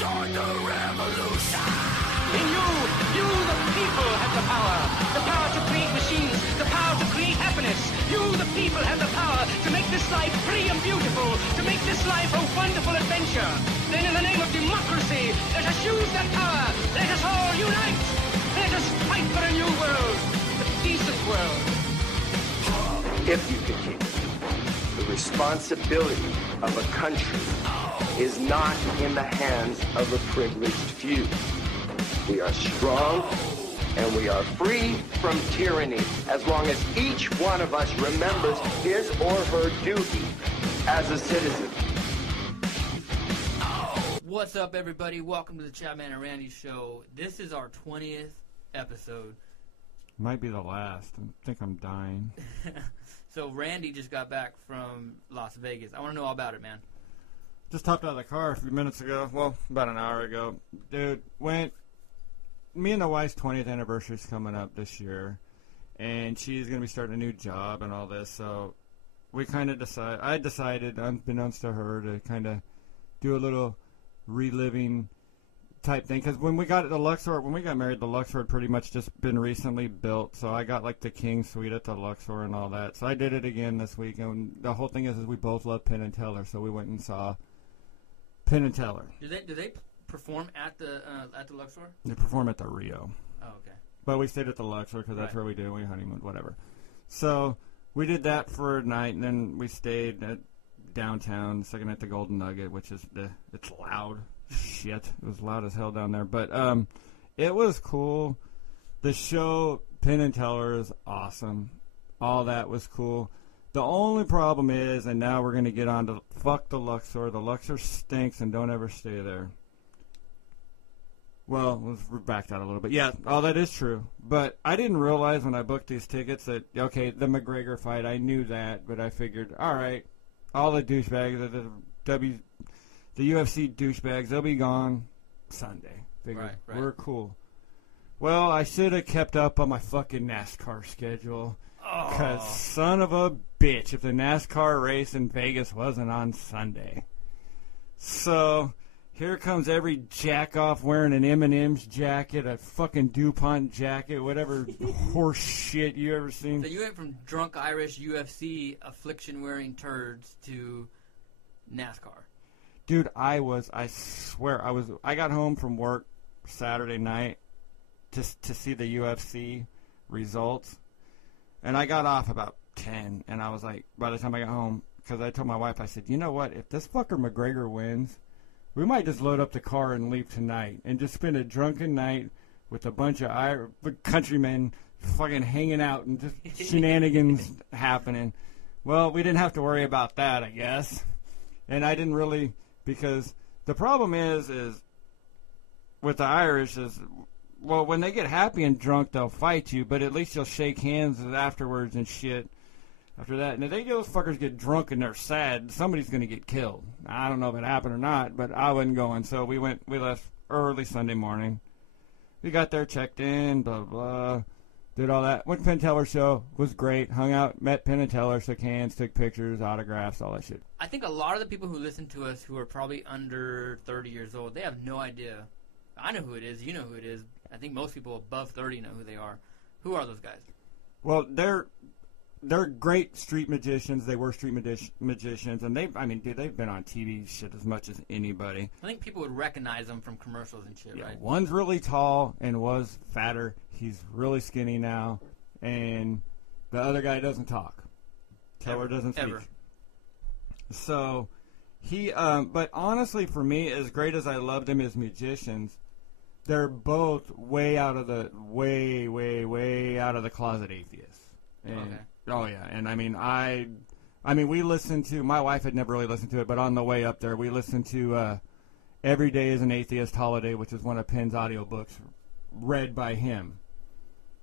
Start the revolution. In you the people have the power. The power to create machines, the power to create happiness. You the people have the power to make this life free and beautiful, to make this life a wonderful adventure. Then in the name of democracy, let us use that power. Let us all unite. Let us fight for a new world, a decent world. If you can keep it, the responsibility of a country is not in the hands of a privileged few. We are strong and we are free from tyranny as long as each one of us remembers his or her duty as a citizen. What's up, everybody? Welcome to the Chadman and Randy Show. This is our 20th episode. Might be the last. I think I'm dying. So Randy just got back from Las Vegas. I want to know all about it, man. Just hopped out of the car a few minutes ago. Well, about an hour ago. Dude, me and the wife's 20th anniversary is coming up this year, and she's going to be starting a new job and all this, so we kind of I decided, unbeknownst to her, to kind of do a little reliving type thing, because when we got married, the Luxor had pretty much just been recently built, so I got like the King Suite at the Luxor and all that, so I did it again this week, and the whole thing is we both love Penn and Teller, so we went and saw Penn and Teller. Do they perform at the Luxor? They perform at the Rio. Oh, okay. But we stayed at the Luxor because that's where we do. We honeymooned, whatever. So we did that for a night, and then we stayed at downtown, second at the Golden Nugget, which is it's loud. Shit, it was loud as hell down there. But it was cool. The show Penn and Teller is awesome. All that was cool. The only problem is, and now we're gonna get on to fuck the Luxor. The Luxor stinks, and don't ever stay there. Well, we're backed out a little bit. Yeah, all that is true. But I didn't realize when I booked these tickets that, okay, the McGregor fight, I knew that, but I figured, all right, all the douchebags, the UFC douchebags, they'll be gone Sunday. Figured, right. We're cool. Well, I should have kept up on my fucking NASCAR schedule. Because son of a bitch, if the NASCAR race in Vegas wasn't on Sunday. So here comes every jack-off wearing an M&M's jacket, a fucking DuPont jacket, whatever horse shit you ever seen. So you went from drunk Irish UFC affliction-wearing turds to NASCAR. Dude, I got home from work Saturday night to see the UFC results, and I got off about 10, and I was like, by the time I got home, because I told my wife, I said, you know what, if this fucker McGregor wins, we might just load up the car and leave tonight and just spend a drunken night with a bunch of countrymen fucking hanging out and just shenanigans happening. Well, we didn't have to worry about that, I guess. And I didn't really, because the problem is with the Irish is, well, when they get happy and drunk, they'll fight you, but at least you'll shake hands afterwards and shit. After that, and if those fuckers get drunk and they're sad, somebody's going to get killed. I don't know if it happened or not, but I wasn't going. So we left early Sunday morning. We got there, checked in, blah, blah, did all that. Went to Penn and Teller show, was great. Hung out, met Penn and Teller, shook hands, took pictures, autographs, all that shit. I think a lot of the people who listen to us who are probably under 30 years old, they have no idea. I know who it is. You know who it is. I think most people above 30 know who they are. Who are those guys? Well, they're great street magicians. They were street magicians, and they've been on TV shit as much as anybody. I think people would recognize them from commercials and shit, right? One's really tall and was fatter. He's really skinny now, and the other guy doesn't talk. Teller doesn't speak. Ever. So but honestly, for me, as great as I loved them as magicians, they're both way out of the closet atheists. And, okay. Oh yeah, and I mean, we listened to. My wife had never really listened to it, but on the way up there, we listened to "Every Day Is an Atheist Holiday," which is one of Penn's audiobooks, read by him.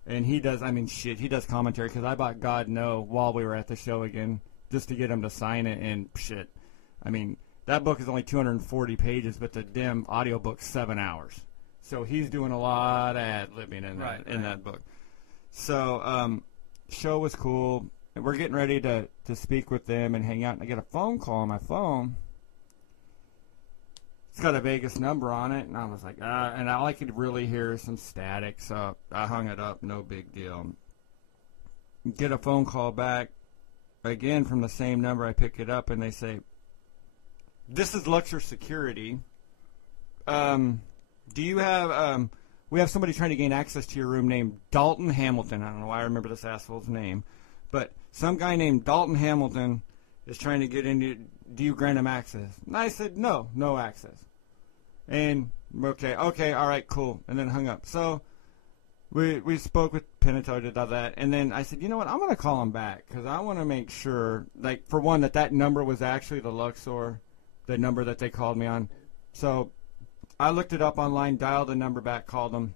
And he does. He does commentary because I bought God No while we were at the show again, just to get him to sign it. And shit, that book is only 240 pages, but the damn audiobook's 7 hours. So he's doing a lot of ad-libbing in that book. So. Show was cool. We're getting ready to speak with them and hang out, and I get a phone call on my phone it's got a Vegas number on it. And I was like, and all I could really hear is some static. So I hung it up. No big deal. Get a phone call back again from the same number. I pick it up and they say, "This is Luxor Security. Do you have, we have somebody trying to gain access to your room named Dalton Hamilton." I don't know why I remember this asshole's name, but some guy named Dalton Hamilton is trying to get into, do you grant him access? And I said, no access. And, okay, all right, cool. And then hung up. So we spoke with Penn and Teller, did all that. And then I said, you know what, I'm going to call him back because I want to make sure, like, for one, that number was actually the Luxor, the number that they called me on. So I looked it up online, dialed the number back, called them,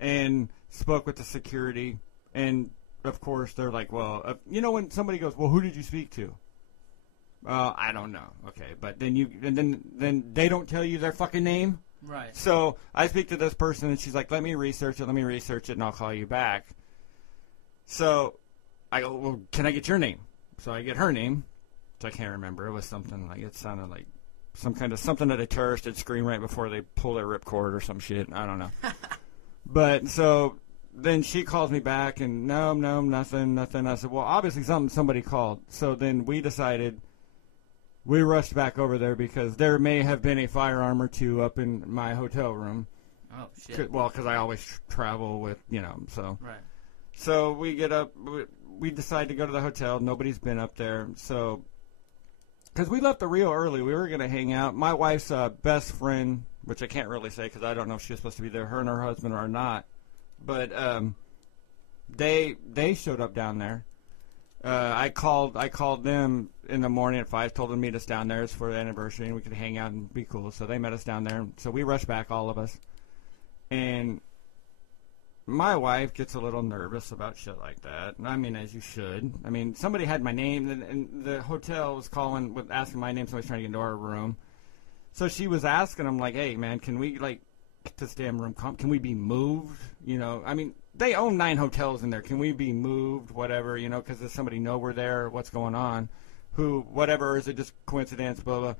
and spoke with the security. And, of course, they're like, well, you know when somebody goes, well, who did you speak to? I don't know. Okay, but then they don't tell you their fucking name? Right. So I speak to this person, and she's like, let me research it, and I'll call you back. So I go, well, can I get your name? So I get her name, which I can't remember. It was something like, it sounded like something that a terrorist would scream right before they pull their ripcord or some shit. I don't know. But so then she calls me back, and no, nothing. I said, well, obviously somebody called. So then we decided, we rushed back over there because there may have been a firearm or two up in my hotel room. Oh, shit. Well, because I always travel with, so. Right. So we get up, we decide to go to the hotel. Nobody's been up there. So, because we left the Rio early, we were going to hang out. My wife's best friend, which I can't really say because I don't know if she was supposed to be there, her and her husband are not. But they showed up down there. I called them in the morning at 5, told them to meet us down there for the anniversary and we could hang out and be cool. So they met us down there. So we rushed back, all of us. And my wife gets a little nervous about shit like that. I mean, as you should. I mean, somebody had my name, and the hotel was asking my name. Somebody's trying to get into our room. So she was asking them, like, hey, man, can we, like, get this damn room, can we be moved? I mean, they own 9 hotels in there. Can we be moved, whatever, because does somebody know we're there, what's going on, whatever, is it just coincidence, blah, blah.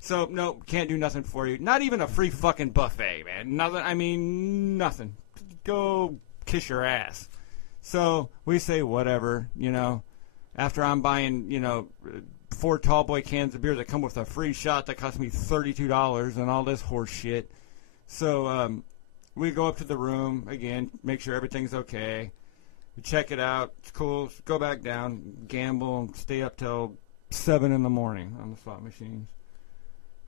So, no, can't do nothing for you. Not even a free fucking buffet, man. Nothing. Go kiss your ass. So we say whatever, after I'm buying, 4 tall boy cans of beer that come with a free shot that cost me $32 and all this horse shit. So we go up to the room again, make sure everything's okay. We check it out. It's cool. Go back down, gamble, and stay up till 7 in the morning on the slot machines.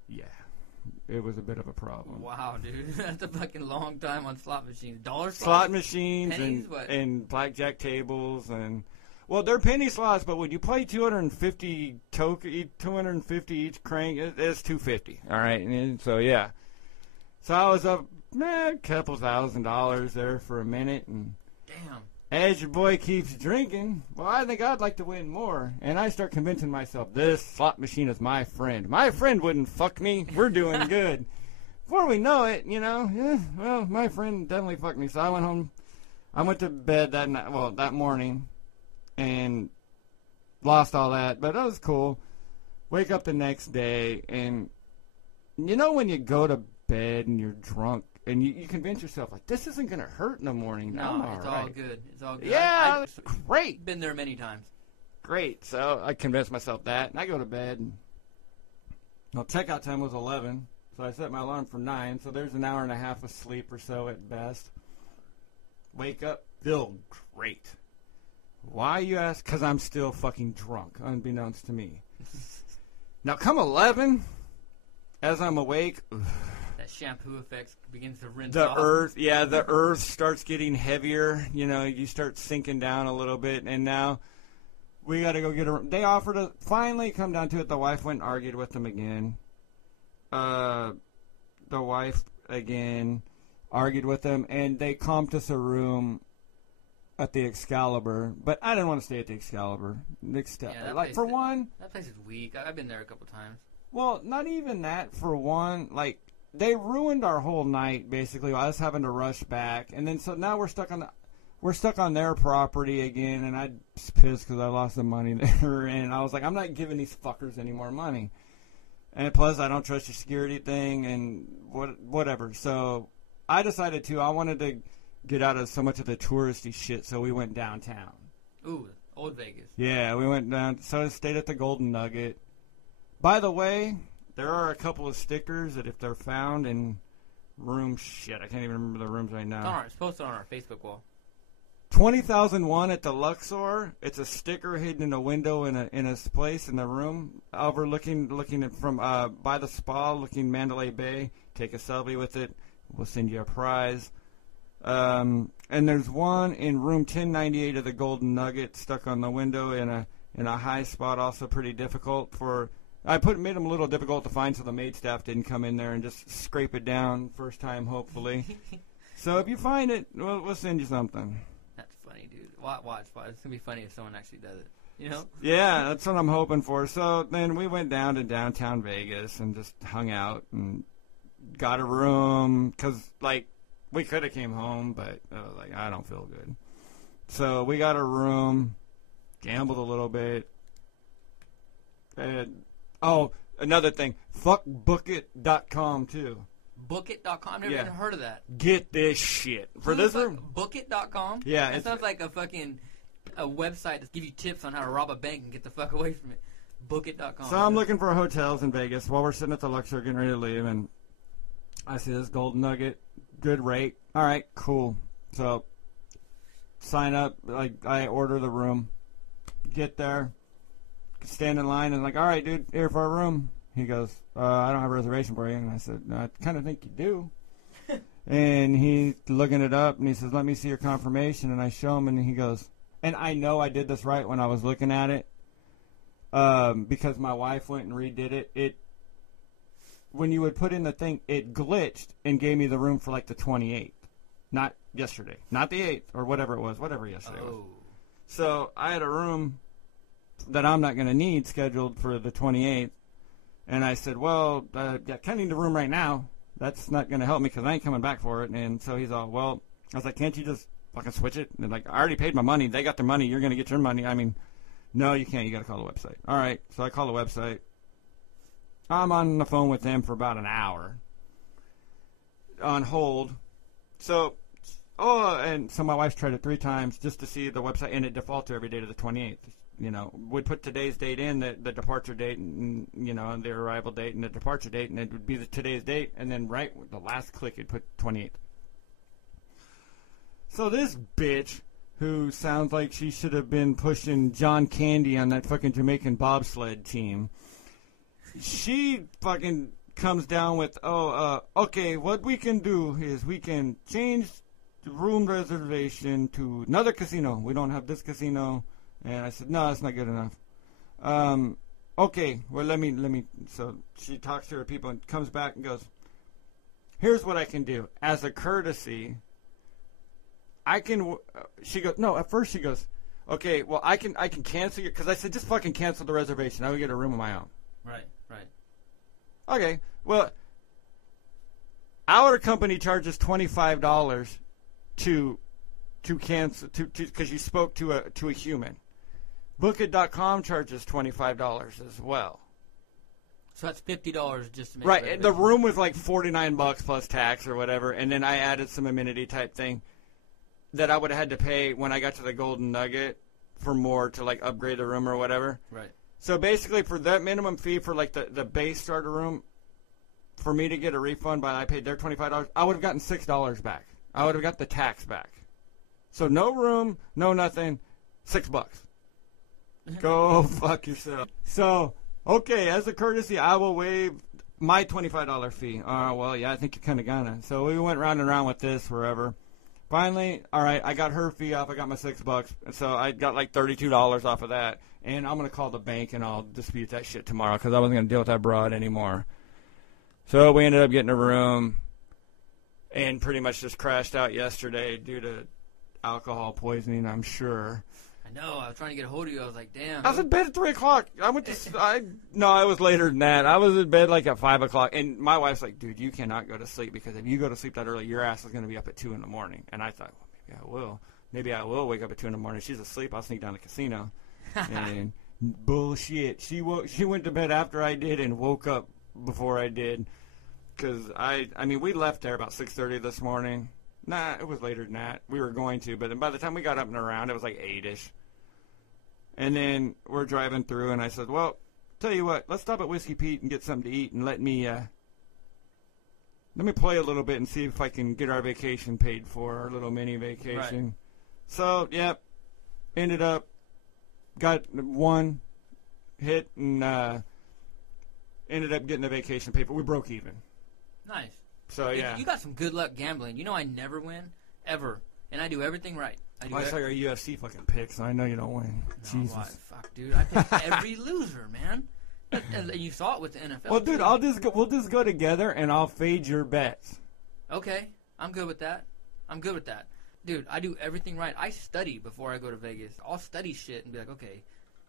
Yeah. It was a bit of a problem. Wow, dude. That's a fucking long time on slot machines. Dollar slots? Slot machines pennies, and blackjack tables and... Well, they're penny slots, but when you play 250 each crank, it's $250. All right? And so, yeah. So I was up a couple $1,000 there for a minute. And damn. As your boy keeps drinking, well, I think I'd like to win more. And I start convincing myself, this slot machine is my friend. My friend wouldn't fuck me. We're doing good. Before we know it, well, my friend definitely fucked me. So I went home. I went to bed that morning and lost all that. But that was cool. Wake up the next day, and when you go to bed and you're drunk, and you convince yourself, like, this isn't going to hurt in the morning. No, it's all good. It's all good. Yeah, great. Been there many times. Great. So I convinced myself that, and I go to bed. And, checkout time was 11, so I set my alarm for 9, so there's an hour and a half of sleep or so at best. Wake up, feel great. Why, you ask? Because I'm still fucking drunk, unbeknownst to me. Now, come 11, as I'm awake... That shampoo effect begins to rinse off. The earth starts getting heavier. You start sinking down a little bit, and now we got to go get a... They offered to finally come down to it. The wife went and argued with them again. The wife, again, argued with them, and they comped us a room at the Excalibur, but I didn't want to stay at the Excalibur. For one... That place is weak. I've been there a couple times. Well, not even that. For one, they ruined our whole night, basically, us having to rush back. And then, so now we're stuck on their property again, and I was pissed because I lost the money there. And I was like, I'm not giving these fuckers any more money. And plus, I don't trust your security thing and whatever. So I decided I wanted to get out of so much of the touristy shit, so we went downtown. Ooh, old Vegas. Yeah, we went down. So I stayed at the Golden Nugget. By the way, there are a couple of stickers that if they're found in room shit, I can't even remember the rooms right now. It's posted on our Facebook wall. 20,001 at the Luxor. It's a sticker hidden in a window in a place in the room, overlooking at from by the spa, looking Mandalay Bay. Take a selfie with it. We'll send you a prize. And there's one in room 1098 of the Golden Nugget, stuck on the window in a high spot. Also pretty difficult for. Made them a little difficult to find, so the maid staff didn't come in there and just scrape it down first time, hopefully. So if you find it, we'll send you something. That's funny, dude. Watch. It's going to be funny if someone actually does it. You know? Yeah, that's what I'm hoping for. So then we went down to downtown Vegas and just hung out and got a room because, like, we could have came home, but I don't feel good. So we got a room, gambled a little bit. And, another thing, fuck Bookit.com too. Bookit.com? Never even heard of that. Get this shit. For this room? Bookit.com? Yeah. It sounds like a website to give you tips on how to rob a bank and get the fuck away from it. Bookit.com. So I'm looking for hotels in Vegas while we're sitting at the Luxor getting ready to leave, and I see this Golden Nugget, good rate. All right, cool. So sign up. I order the room, get there, stand in line, and all right, dude, here for a room. He goes, I don't have a reservation for you. And I said, no, I kind of think you do. And he's looking it up, and he says, let me see your confirmation. And I show him, and he goes, and I know I did this right when I was looking at it, because my wife went and redid it. When you would put in the thing, it glitched and gave me the room for the 28th. Not yesterday. Not the 8th, or whatever it was. Whatever yesterday was. So I had a room that I'm not going to need scheduled for the 28th. And I said, well, I kind of need the room right now. That's not going to help me because I ain't coming back for it. And so he's all, well, I was like, can't you just fucking switch it? And I already paid my money. They got their money. You're going to get your money. I mean, no, you can't. You got to call the website. All right. So I call the website. I'm on the phone with them for about an hour on hold. So, and so my wife's tried it 3 times just to see the website, and it defaults every day to the 28th. We'd put today's date in, the departure date, and, and the arrival date and the departure date, and it would be today's date, and then right with the last click, it'd put 28th. So this bitch, who sounds like she should have been pushing John Candy on that fucking Jamaican bobsled team, she fucking comes down with, okay, what we can do is we can change the room reservation to another casino. We don't have this casino. And I said, no, that's not good enough. Okay, well, let me. So she talks to her people and comes back and goes, here's what I can do. As a courtesy, I can, she goes, no, at first she goes, okay, well, I can cancel you, because I said, just fucking cancel the reservation. I would get a room of my own. Right. Okay, well, our company charges $25 to cancel, because you spoke to a human. Bookit.com charges $25 as well. So that's $50 just to make right. The room was like $49 plus tax or whatever, and then I added some amenity type thing that I would have had to pay when I got to the Golden Nugget for more to upgrade the room or whatever. Right. So basically, for that minimum fee for the base starter room, for me to get a refund by I paid their $25, I would have gotten $6 back. I would have got the tax back. So no room, no nothing, $6. Go fuck yourself. So, okay, as a courtesy, I will waive my $25 fee. Well, yeah, I think you're kind of gonna. So we went round and round with this forever. Finally, all right, I got her fee off. I got my $6. And so I got $32 off of that. And I'm going to call the bank and I'll dispute that shit tomorrow because I wasn't going to deal with that broad anymore. So we ended up getting a room and pretty much just crashed out yesterday due to alcohol poisoning, I'm sure. I know. I was trying to get a hold of you. I was like, damn. I was in bed at 3 o'clock. I went to. No, it was later than that. I was in bed at 5 o'clock, and my wife's like, "Dude, you cannot go to sleep because if you go to sleep that early, your ass is going to be up at 2 in the morning." And I thought, well, maybe I will. Maybe I will wake up at 2 in the morning. She's asleep. I'll sneak down to the casino. And bullshit. She went to bed after I did and woke up before I did. Because, I mean, we left there about 6:30 this morning. Nah, it was later than that. We were going to, but by the time we got up and around, it was like 8-ish. And then we're driving through, and I said, well, tell you what, let's stop at Whiskey Pete and get something to eat, and let me play a little bit and see if I can get our vacation paid for, our little mini vacation. Right. So, yep, ended up, got one hit, and ended up getting the vacation paid for. We broke even. Nice. So, yeah. You got some good luck gambling. You know I never win, ever, and I do everything right. I saw your UFC fucking picks, so I know you don't win. No, Jesus. What? Fuck, dude. I pick every loser, man. And you saw it with the NFL. Well, dude, we'll just go together, and I'll fade your bets. Okay. I'm good with that. Dude, I do everything right. I study before I go to Vegas. I'll study shit and be like, okay,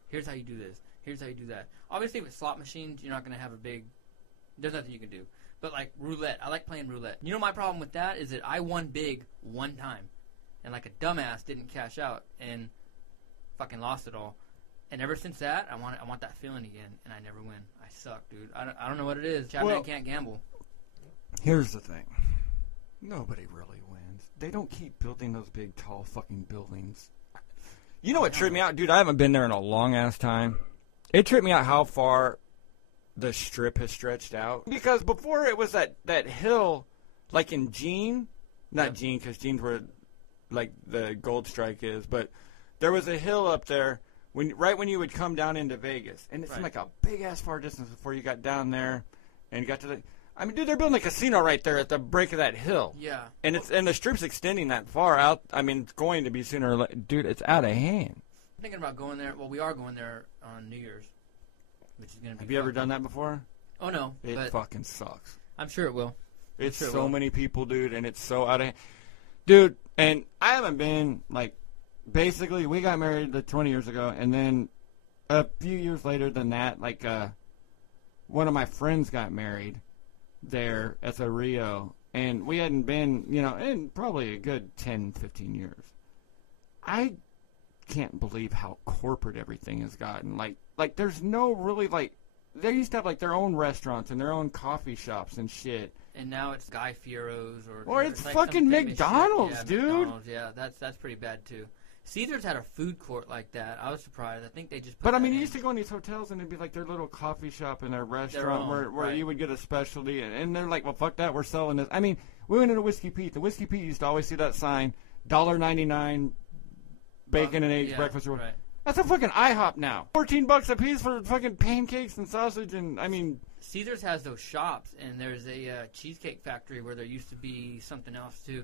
here's how you do this. Here's how you do that. Obviously, with slot machines, you're not going to have there's nothing you can do. But, like, roulette. I like playing roulette. You know my problem with that is that I won big one time. And, like, a dumbass didn't cash out and fucking lost it all. And ever since that, I want that feeling again, and I never win. I suck, dude. I don't know what it is. Chadman can't gamble. Here's the thing. Nobody really wins. They don't keep building those big, tall fucking buildings. You know what tripped me out? Dude, I haven't been there in a long-ass time. It tripped me out how far the strip has stretched out. Because before it was that hill, like in Jean. Not Jean, because Jean's where, like, the Gold Strike is. But there was a hill up there right when you would come down into Vegas. And it seemed like a big-ass far distance before you got down there and got to the... I mean, dude, they're building a casino right there at the break of that hill. Yeah. And the strip's extending that far out. I mean, it's going to be sooner or later. Dude, it's out of hand. I'm thinking about going there. Well, we are going there on New Year's, which is going to be Have you ever done that before? Oh, no. It fucking sucks. I'm sure it will. It's so many people, dude, and it's so out of hand. Dude, and I haven't been, like, basically, we got married 20 years ago, and then a few years later than that, like, one of my friends got married there at the Rio, and we hadn't been, in probably a good 10, 15 years. I can't believe how corporate everything has gotten. Like there's no really, like, they used to have, like, their own restaurants and their own coffee shops and shit. And now it's Guy Fiero's or it's like fucking McDonald's, dude. McDonald's, yeah, that's pretty bad too. Caesar's had a food court like that. I was surprised. I think they just put But, I mean, you used to go in these hotels, and it'd be like their little coffee shop and their restaurant where you would get a specialty. And they're like, well, fuck that. We're selling this. I mean, we went into Whiskey Pete. The Whiskey Pete used to always see that sign, $1.99 bacon and eggs breakfast. Right. That's a fucking IHOP now. $14 a piece for fucking pancakes and sausage and, I mean... Caesar's has those shops, and there's a cheesecake factory where there used to be something else, too.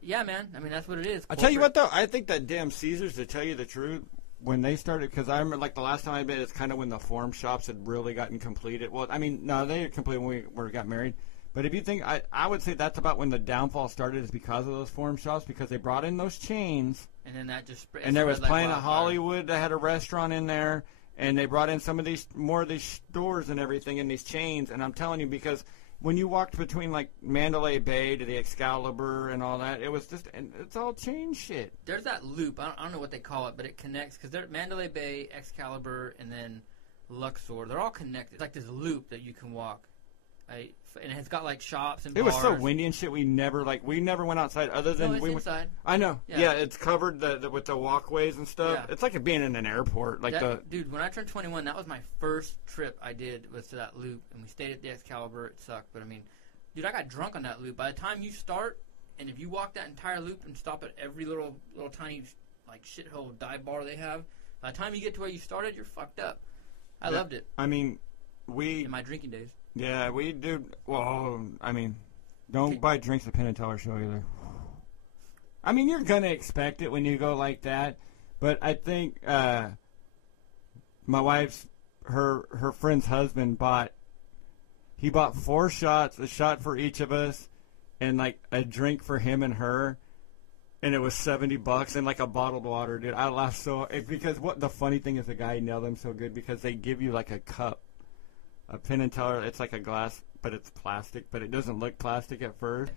Yeah, man. I mean, that's what it is. I'll tell you what, though. I think that damn Caesars, to tell you the truth, when they started, because I remember, like, the last time I'd been, it's kind of when the farm shops had really gotten completed. Well, I mean, no, they had completed when we got married. But if you think, I would say that's about when the downfall started is because of those farm shops, because they brought in those chains. And then that just spread. And there was Planet Hollywood that had a restaurant in there. And they brought in more of these stores and everything in these chains. And I'm telling you, because... when you walked between, like, Mandalay Bay to the Excalibur and all that, it was just, and it's all chain shit. There's that loop. I don't know what they call it, but it connects, because they're Mandalay Bay, Excalibur, and then Luxor. They're all connected. It's like this loop that you can walk. Right? And it's got, like, shops and bars. It was so windy and shit, we never went outside other than... No, it's inside. I know. Yeah, it's covered with the walkways and stuff. Yeah. It's like being in an airport. Dude, when I turned 21, that was my first trip I did was to that loop, and we stayed at the Excalibur. It sucked, but I mean, dude, I got drunk on that loop. By the time you start, and if you walk that entire loop and stop at every little tiny, like, shithole dive bar they have, by the time you get to where you started, you're fucked up. I loved it. I mean, in my drinking days. Yeah, we do. Well, I mean, don't buy drinks at Penn and Teller show either. I mean, you're going to expect it when you go like that. But I think my wife's, her friend's husband bought 4 shots, a shot for each of us, and, like, a drink for him and her. And it was $70 and, like, a bottled water, dude. I laughed because the funny thing is the guy nailed them so good because they give you, like, a cup. A Penn and Teller, it's like a glass, but it's plastic, but it doesn't look plastic at first.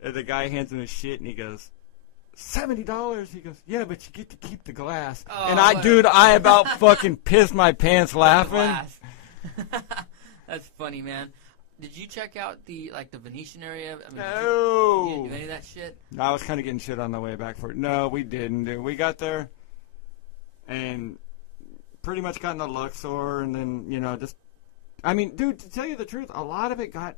And the guy hands him his shit, and he goes, $70? He goes, yeah, but you get to keep the glass. Oh, and I about fucking pissed my pants laughing. That's funny, man. Did you check out the Venetian area? I mean, No. You didn't do any of that shit? I was kind of getting shit on the way back for it. No, we didn't, dude. We got there and pretty much got in the Luxor and then, just... I mean, dude, to tell you the truth, a lot of it got,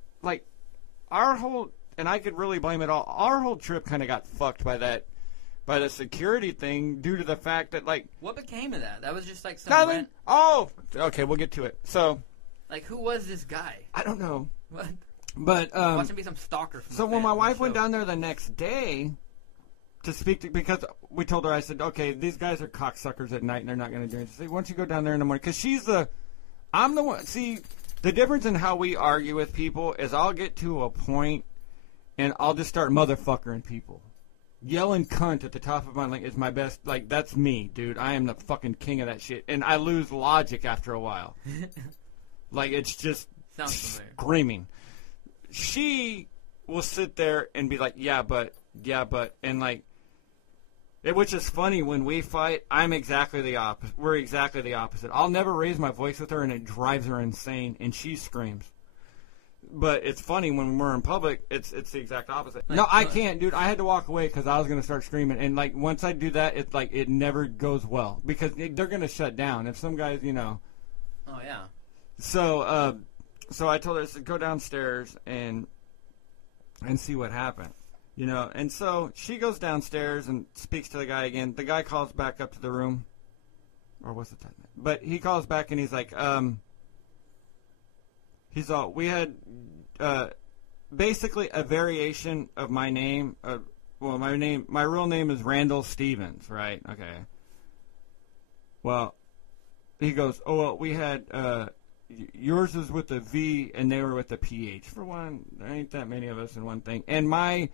our whole... And I could really blame it all. Our whole trip kind of got fucked by the security thing due to the fact that, What became of that? That was just, some... Nothing. Oh! Okay, we'll get to it. So... who was this guy? I don't know. What? But, Watch him be some stalker from so when my wife went down there the next day to speak to, because we told her, I said, okay, these guys are cocksuckers at night and they're not going to do anything. She said, why don't you go down there in the morning? Because I'm the one, see, the difference in how we argue with people is I'll get to a point and I'll just start motherfuckering people. Yelling cunt at the top of my lung is my best, that's me, dude. I am the fucking king of that shit. And I lose logic after a while. It's just screaming. She will sit there and be like, yeah, but, and which is funny, when we fight, I'm exactly the opposite. We're exactly the opposite. I'll never raise my voice with her, and it drives her insane, and she screams. But it's funny, when we're in public, it's the exact opposite. No, I can't, dude. I had to walk away because I was going to start screaming. And, once I do that, it's it never goes well. Because they're going to shut down. If some guys, Oh, yeah. So I told her, I said, go downstairs and see what happened. And so she goes downstairs and speaks to the guy again. The guy calls back up to the room. Or was it that night? But he calls back and he's like, we had basically a variation of my name. My real name is Randall Stevens, right? Okay. Well, he goes, oh, well, we had, yours is with a V and they were with a PH. For one, there ain't that many of us in one thing. And my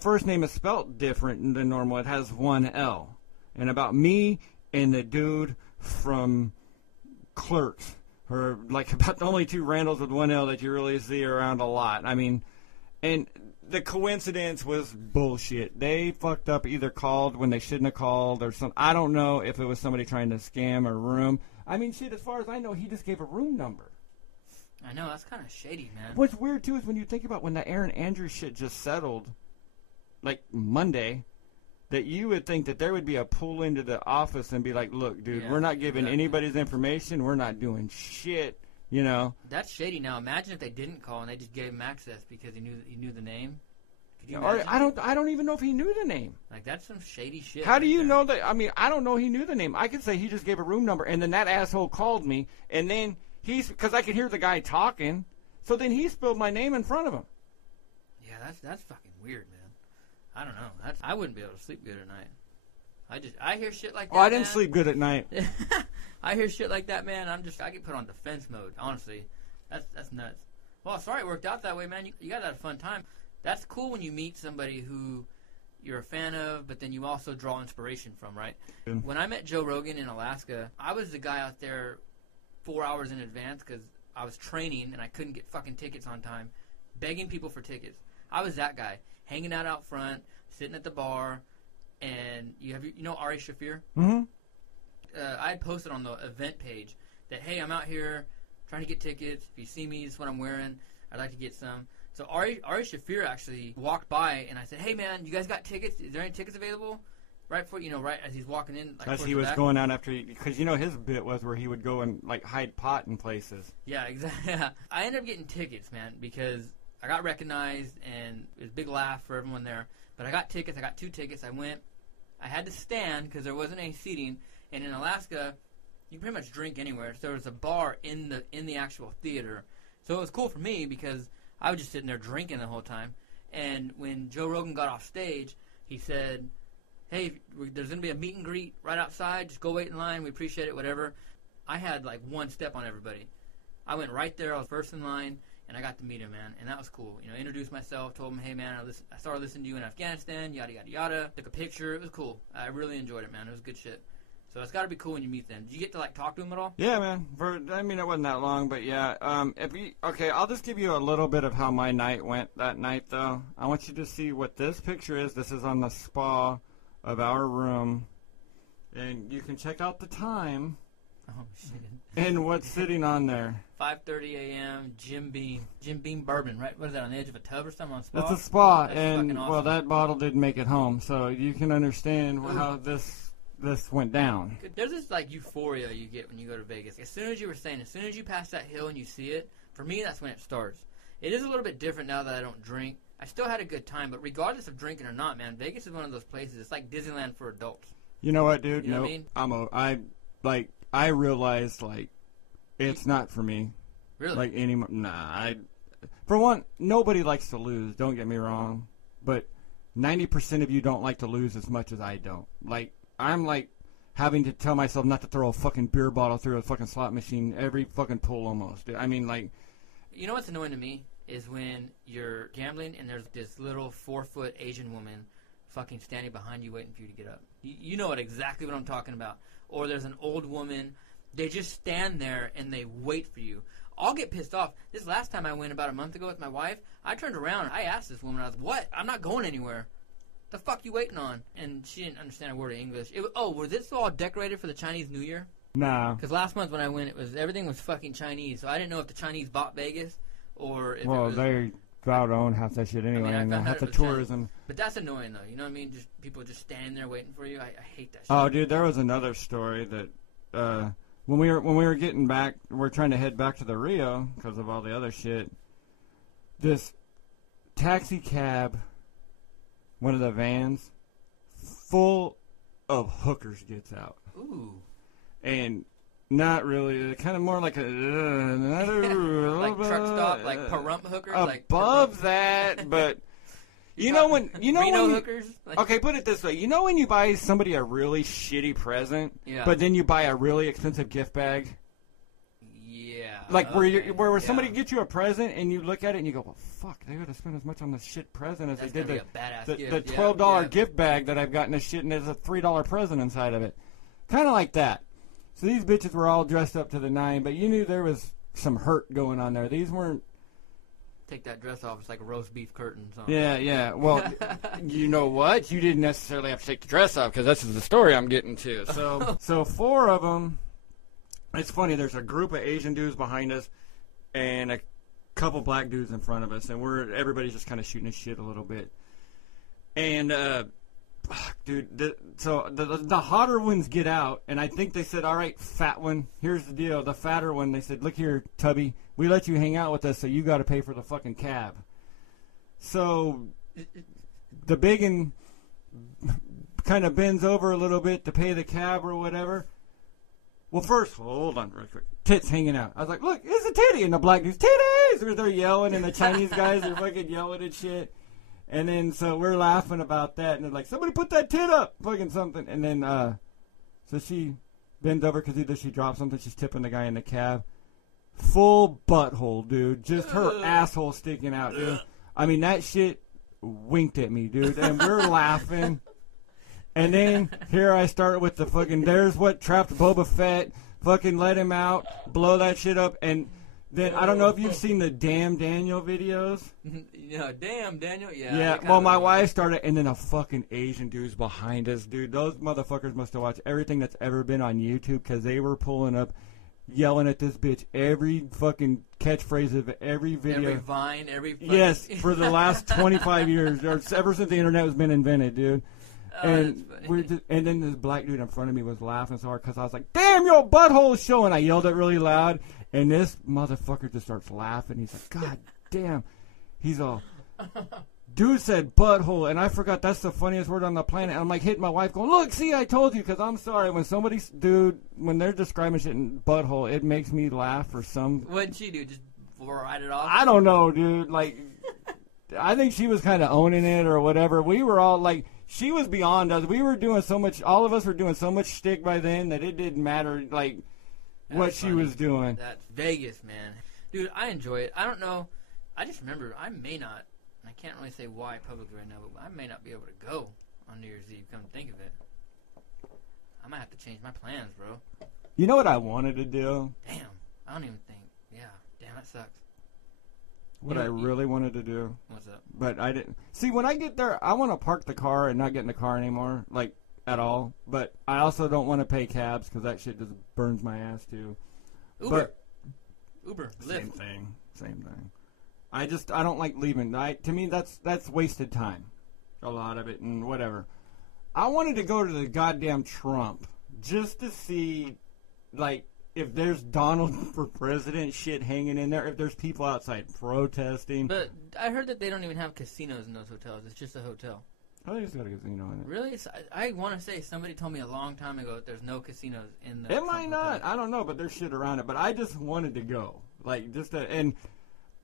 first name is spelt different than normal. It has one L. And about me and the dude from Clerks, or about the only two Randalls with one L that you really see around a lot. I mean, and the coincidence was bullshit. They fucked up, either called when they shouldn't have called or something. I don't know if it was somebody trying to scam a room. I mean, shit, as far as I know, he just gave a room number. I know, that's kind of shady, man. What's weird, too, is when you think about when the Aaron Andrews shit just settled, Monday, that you would think that there would be a pull into the office and be like, look, dude, we're not giving anybody's information. We're not doing shit, That's shady. Now, imagine if they didn't call and they just gave him access because he knew the name. Could you or imagine? I don't even know if he knew the name. That's some shady shit. How do you know that? I mean, I don't know he knew the name. I could say he just gave a room number, and then that asshole called me, and then because I could hear the guy talking, so then he spilled my name in front of him. Yeah, that's fucking weird, man. I don't know. I wouldn't be able to sleep good at night. I hear shit like that. Oh, I didn't sleep good at night. I hear shit like that, man. I get put on defense mode. Honestly, that's nuts. Well, sorry it worked out that way, man. You guys had a fun time. That's cool when you meet somebody who you're a fan of, but then you also draw inspiration from, right? When I met Joe Rogan in Alaska, I was the guy out there 4 hours in advance because I was training and I couldn't get fucking tickets on time, begging people for tickets. I was that guy, hanging out front, sitting at the bar, and you know Ari Shafir? Mm-hmm. I had posted on the event page that, hey, I'm out here trying to get tickets. If you see me, this is what I'm wearing. I'd like to get some. So Ari Shafir actually walked by, and I said, hey, man, you guys got tickets? Is there any tickets available? Right as he's walking in. As he was going out after, because his bit was where he would go and hide pot in places. Yeah, exactly. Yeah. I ended up getting tickets, man, because I got recognized, and it was a big laugh for everyone there. But I got tickets. I got 2 tickets. I went. I had to stand because there wasn't any seating. And in Alaska, you can pretty much drink anywhere. So there was a bar in the actual theater. So it was cool for me because I was just sitting there drinking the whole time. And when Joe Rogan got off stage, he said, hey, there's going to be a meet and greet right outside. Just go wait in line. We appreciate it, whatever. I had one step on everybody. I went right there. I was first in line, and I got to meet him, man. And that was cool. Introduced myself, told him, hey, man, I started listening to you in Afghanistan, yada, yada, yada. Took a picture. It was cool. I really enjoyed it, man. It was good shit. So it's got to be cool when you meet them. Did you get to, talk to them at all? Yeah, man. It wasn't that long, but yeah. Okay, I'll just give you a little bit of how my night went that night, though. I want you to see what this picture is. This is on the spa of our room. And you can check out the time. Oh, shit. And what's sitting on there? 5:30 a.m. Jim Beam bourbon, right? What is that, on the edge of a tub or something on a spa? It's a spa, That's and fucking awesome. well, that bottle didn't make it home, so you can understand how this went down. There's this like euphoria you get when you go to Vegas. As soon as you pass that hill and you see it, for me that's when it starts. It is a little bit different now that I don't drink. I still had a good time, but regardless of drinking or not, man, Vegas is one of those places. It's like Disneyland for adults. You know what, dude? You know No, what I mean? I realized it's not for me. Really? For one, nobody likes to lose. Don't get me wrong, but 90% of you don't like to lose as much as I don't. I'm having to tell myself not to throw a fucking beer bottle through a fucking slot machine every fucking pull almost. I mean, You know what's annoying to me is when you're gambling and there's this little 4-foot Asian woman fucking standing behind you waiting for you to get up. You know exactly what I'm talking about. Or there's an old woman. They just stand there and they wait for you. I'll get pissed off. This last time I went about a month ago with my wife, I turned around. I asked this woman, I was, what? I'm not going anywhere. The fuck you waiting on? And she didn't understand a word of English. Was this all decorated for the Chinese New Year? nah. Because last month when I went, everything was fucking Chinese. So I didn't know if the Chinese bought Vegas or if it was... they vow to own half that shit anyway, I and found out half it the was Chinese. tourism. But that's annoying, though. You know what I mean? Just people just standing there waiting for you. I hate that shit. Oh, dude, there was another story that when we were getting back, we're trying to head back to the Rio because of all the other shit. This taxi cab, one of the vans, full of hookers gets out. Ooh. And not really, kind of more like Like truck stop, like parump hookers? Above that, but... You know when hookers? Okay, put it this way. You know when you buy somebody a really shitty present, Yeah. but then you buy a really expensive gift bag? Yeah. Where somebody gets you a present and you look at it and you go, well, fuck, they would have spent as much on this shit present as That's they did gonna be a badass the gift. $12 gift bag that I've gotten this shit and there's a $3 present inside of it. Kind of like that. So these bitches were all dressed up to the nine, but you knew there was some hurt going on there. These weren't... Take that dress off. It's like a roast beef curtain. So. Yeah. Well, you know what? You didn't necessarily have to take the dress off because this is the story I'm getting to. So 4 of them. It's funny. There's a group of Asian dudes behind us, and a couple black dudes in front of us, and everybody's just kind of shooting his shit a little bit. And dude, the hotter ones get out, and I think they said, "All right, fat one. Here's the deal." The fatter one, they said, "Look here, Tubby. We let you hang out with us, so you got to pay for the fucking cab." So the big one kind of bends over a little bit to pay the cab or whatever. Well, first, hold on real quick. Tits hanging out. I was like, look, it's a titty. And the black dudes, titties! They're yelling, and the Chinese guys are fucking yelling and shit. And then, so we're laughing about that. And they're like, somebody put that tit up! Fucking something. And then, so she bends over because either she drops something, she's tipping the guy in the cab. Full butthole, dude. Just her asshole sticking out, dude. I mean, that shit winked at me, dude. And we're laughing. And then here I start with the fucking, there's what trapped Boba Fett. Fucking let him out. Blow that shit up. And then, I don't know if you've seen the Damn Daniel videos. Damn Daniel. Yeah. Well, my wife started, and then a fucking Asian dude's behind us, dude. Those motherfuckers must have watched everything that's ever been on YouTube because they were pulling up, yelling at this bitch every fucking catchphrase of every video. Every vine, every fucking... Yes, for the last 25 years, or ever since the internet has been invented, dude. And and then this black dude in front of me was laughing so hard because I was like, "Damn, your butthole's showing!" I yelled it really loud, and this motherfucker just starts laughing. He's like, "God damn!" He's all, "Dude said butthole," and I forgot that's the funniest word on the planet. And I'm like hitting my wife, going, "Look, see, I told you." Because I'm sorry, when they're describing shit in butthole, it makes me laugh for some. What'd she do? Just write it off? I don't know, dude. Like, I think she was kind of owning it or whatever. We were all like. She was beyond us. We were doing so much. All of us were doing so much shtick by then that it didn't matter, like, what she was doing. That's Vegas, man. Dude, I enjoy it. I don't know. I just remember I may not, and I can't really say why publicly right now, but I may not be able to go on New Year's Eve, come to think of it. I might have to change my plans, bro. You know what I wanted to do? Damn. I don't even think. Yeah. Damn, that sucks. What I really wanted to do. What's up? But I didn't. See, when I get there, I want to park the car and not get in the car anymore. Like, at all. But I also don't want to pay cabs because that shit just burns my ass too. Uber, Lyft. Same thing. I don't like leaving. To me, that's wasted time. A lot of it and whatever. I wanted to go to the goddamn Trump just to see, like, if there's Donald for president shit hanging in there, if there's people outside protesting. But I heard that they don't even have casinos in those hotels. It's just a hotel. I think it's got a casino in it. Really? I want to say somebody told me a long time ago that there's no casinos in the It might not. I don't know, but there's shit around it. But I just wanted to go. Like, and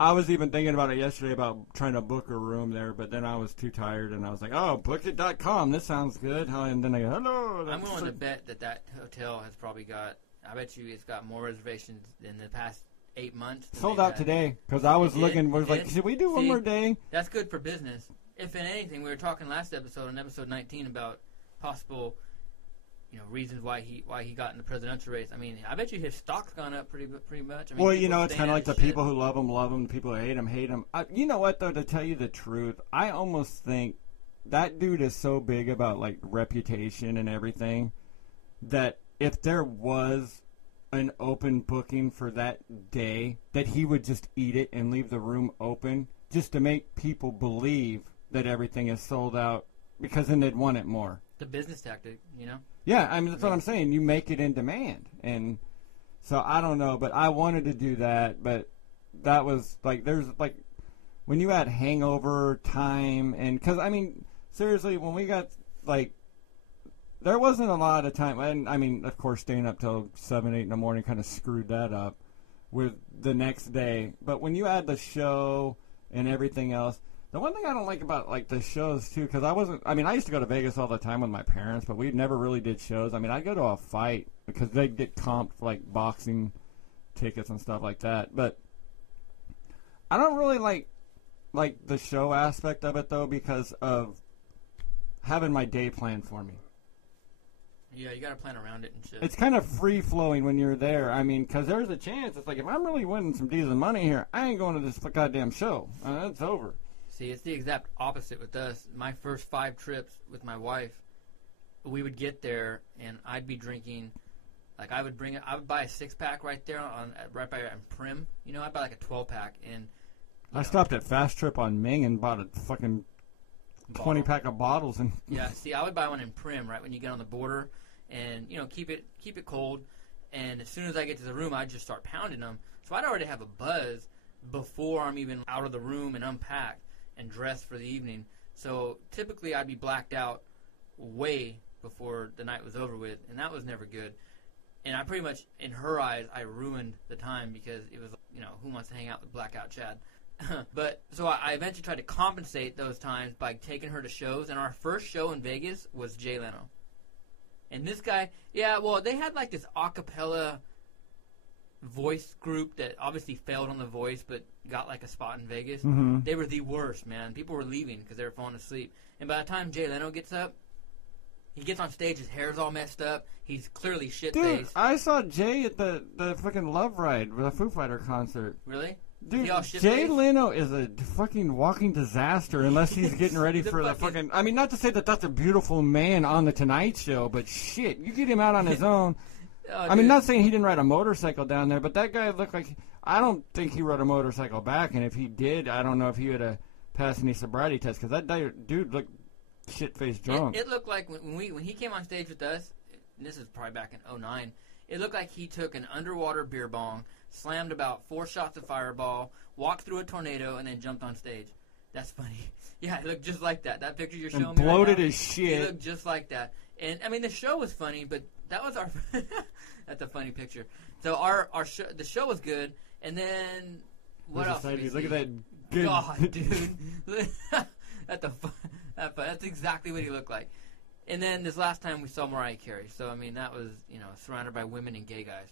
I was even thinking about it yesterday about trying to book a room there, but then I was too tired, and I was like, oh, bookit.com, this sounds good. And then I go, hello. I'm willing to bet that hotel has probably got, I bet you it's got more reservations in the past 8 months. Sold out today, because I was like, should we do one more day? That's good for business. If in anything, we were talking last episode, on episode 19, about possible, reasons why he got in the presidential race. I mean, I bet you his stock's gone up pretty much. I mean, well, it's kind of like the people who love him, the people who hate him. You know what, though, to tell you the truth, I almost think that dude is so big about, like, reputation and everything that if there was an open booking for that day, that he would just eat it and leave the room open just to make people believe that everything is sold out, because then they'd want it more. The business tactic, Yeah, I mean, that's what I'm saying. You make it in demand. And so I don't know, but I wanted to do that, but that was, like, there's, like, when you add hangover time, and, because, I mean, seriously, when we got, like, there wasn't a lot of time, and, I mean, of course, staying up till 7, 8 in the morning kind of screwed that up with the next day. But when you add the show and everything else, the one thing I don't like about, like, the shows, too, because I used to go to Vegas all the time with my parents, but we never really did shows. I mean, I'd go to a fight because they'd get comped for, like, boxing tickets and stuff like that. But I don't really like the show aspect of it, though, because of having my day planned for me. Yeah, you got to plan around it and shit. It's kind of free-flowing when you're there. I mean, because there's a chance. It's like, if I'm really winning some decent money here, I ain't going to this goddamn show. It's over. See, it's the exact opposite with us. My first 5 trips with my wife, we would get there, and I'd be drinking. Like, I would buy a 6-pack right there right by Prim. I'd buy like a 12-pack. And I stopped at Fast Trip on Ming and bought a fucking 20-pack of bottles. And yeah, see, I would buy one in Prim right when you get on the border, and keep it cold. And as soon as I get to the room, I'd just start pounding them. So I'd already have a buzz before I'm even out of the room and unpacked and dressed for the evening. So typically I'd be blacked out way before the night was over with, and that was never good. And I pretty much, in her eyes, I ruined the time because it was, who wants to hang out with blackout Chad? But so I eventually tried to compensate those times by taking her to shows, and our first show in Vegas was Jay Leno. And this guy, they had like this a cappella voice group that obviously failed on The Voice but got like a spot in Vegas. Mm-hmm. They were the worst, man. People were leaving because they were falling asleep. And by the time Jay Leno gets up, he gets on stage, his hair's all messed up. He's clearly shit-faced. Dude, I saw Jay at the fucking Love Ride with a Foo Fighter concert. Really? Dude, Jay Leno is a fucking walking disaster unless he's getting ready for the fucking... I mean, not to say that that's a beautiful man on The Tonight Show, but shit, you get him out on his own... I mean, not saying he didn't ride a motorcycle down there, but that guy looked like... I don't think he rode a motorcycle back, and if he did, I don't know if he would have passed any sobriety tests, because that dude looked shit-faced drunk. It looked like when he came on stage with us, and this is probably back in 2009, it looked like he took an underwater beer bong, slammed about 4 shots of Fireball, walked through a tornado, and then jumped on stage. That's funny. Yeah, it looked just like that. That picture you're showing me bloated right now, as shit. It looked just like that. And, I mean, the show was funny, but that was our... That's a funny picture. So the show was good, and then... What else? Look at that good... God, dude. That's exactly what he looked like. And then this last time we saw Mariah Carey. So, I mean, that was, surrounded by women and gay guys.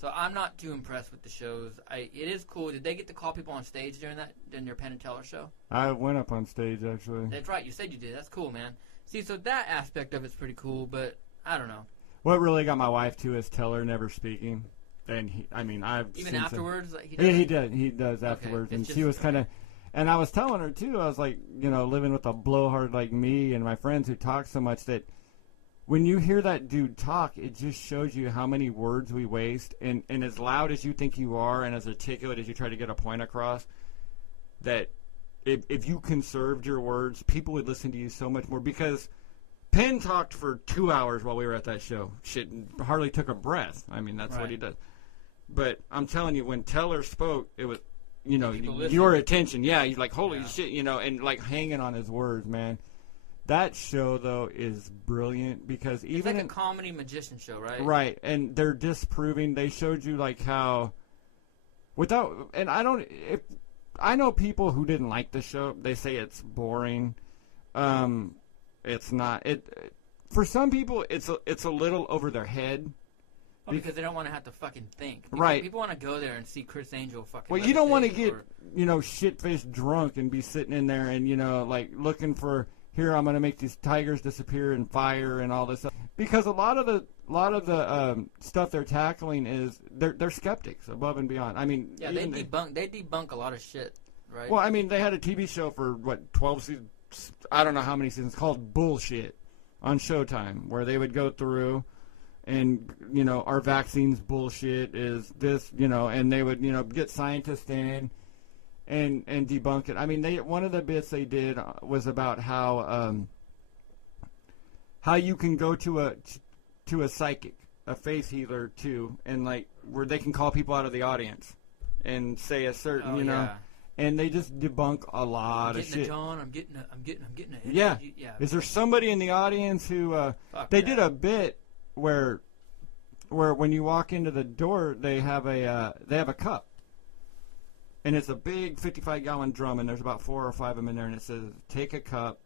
So I'm not too impressed with the shows. It is cool. Did they get to call people on stage during your Penn and Teller show? I went up on stage, actually. That's right. You said you did. That's cool, man. See, so that aspect of it's pretty cool, but I don't know. What really got my wife, too, is Teller never speaking. And, I've even seen afterwards? He does afterwards. Okay. And she was kind of... And I was telling her, too, I was like, living with a blowhard like me and my friends who talk so much that when you hear that dude talk, it just shows you how many words we waste. And as loud as you think you are and as articulate as you try to get a point across, that if you conserved your words, people would listen to you so much more. Because Penn talked for 2 hours while we were at that show. Shit, hardly took a breath. I mean, that's what he does. But I'm telling you, when Teller spoke, it was, your attention. Yeah, you're like, holy shit, and like hanging on his words, man. That show, though, is brilliant because even... It's like a comedy magician show, right? Right, and they're disproving. They showed you, like, how... And I know people who didn't like the show. They say it's boring. It's not. For some people, it's a little over their head. Well, because they don't want to have to fucking think. Right. People want to go there and see Chris Angel fucking... Well, you don't want to get, shit-faced drunk and be sitting in there and, like, looking for... Here, I'm going to make these tigers disappear and fire and all this stuff. Because a lot of the stuff they're tackling is they're skeptics above and beyond. I mean, yeah, they debunk a lot of shit, right? Well, I mean, they had a TV show for 12 seasons. I don't know how many seasons, called Bullshit on Showtime, where they would go through and our vaccines bullshit is this, and they would get scientists in. And debunk it. I mean, one of the bits they did was about how you can go to a psychic, a faith healer too, and like where they can call people out of the audience and say a certain, and they just debunk a lot of shit. I'm getting a yeah. Is there somebody in the audience who they did a bit where when you walk into the door they have a cup. And it's a big 55-gallon drum, and there's about 4 or 5 of them in there, and it says, take a cup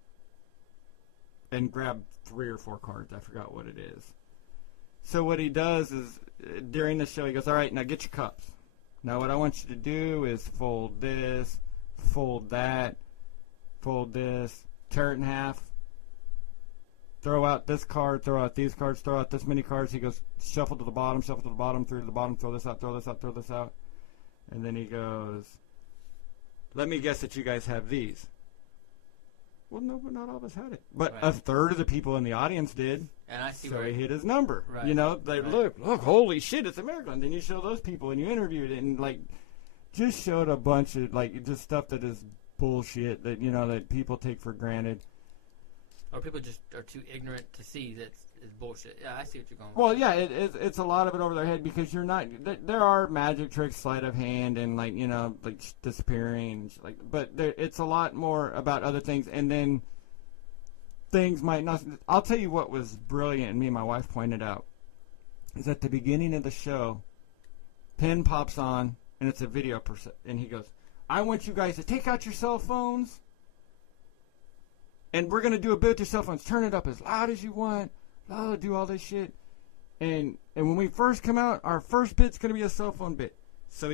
and grab 3 or 4 cards. I forgot what it is. So what he does is, during the show, he goes, all right, now get your cups. Now what I want you to do is fold this, fold that, fold this, tear it in half, throw out this card, throw out these cards, throw out this many cards. He goes, shuffle to the bottom, through to the bottom, throw this out, throw this out, throw this out. And then he goes, let me guess that you guys have these. Well, no, but not all of us had it. But a third of the people in the audience did. And I see so where he hit his number. Right. They look, holy shit, it's a miracle. And then you show those people and you interviewed it and, like, just showed a bunch of, like, just stuff that is bullshit that, that people take for granted. Or people just are too ignorant to see that it's bullshit. Yeah, I see what you're going with. Well, yeah, it's a lot of it over their head because you're not. There are magic tricks, sleight of hand, and like disappearing, but it's a lot more about other things. And then things might not. I'll tell you what was brilliant, and me and my wife pointed out, is at the beginning of the show, Penn pops on, and it's a video and he goes, "I want you guys to take out your cell phones." And we're going to do a bit with your cell phones. Turn it up as loud as you want. Do all this shit. And when we first come out, our first bit's going to be a cell phone bit. So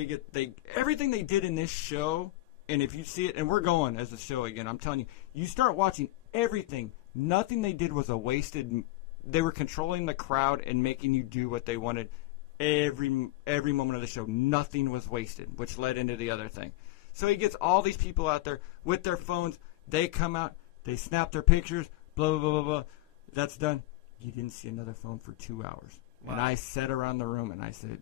everything they did in this show, and if you see it, and we're going as a show again, I'm telling you, you start watching everything. Nothing they did was a wasted. They were controlling the crowd and making you do what they wanted every moment of the show. Nothing was wasted, which led into the other thing. So he gets all these people out there with their phones. They come out. They snap their pictures, blah, blah, blah, blah, blah. That's done. You didn't see another phone for 2 hours. Wow. And I sat around the room and I said,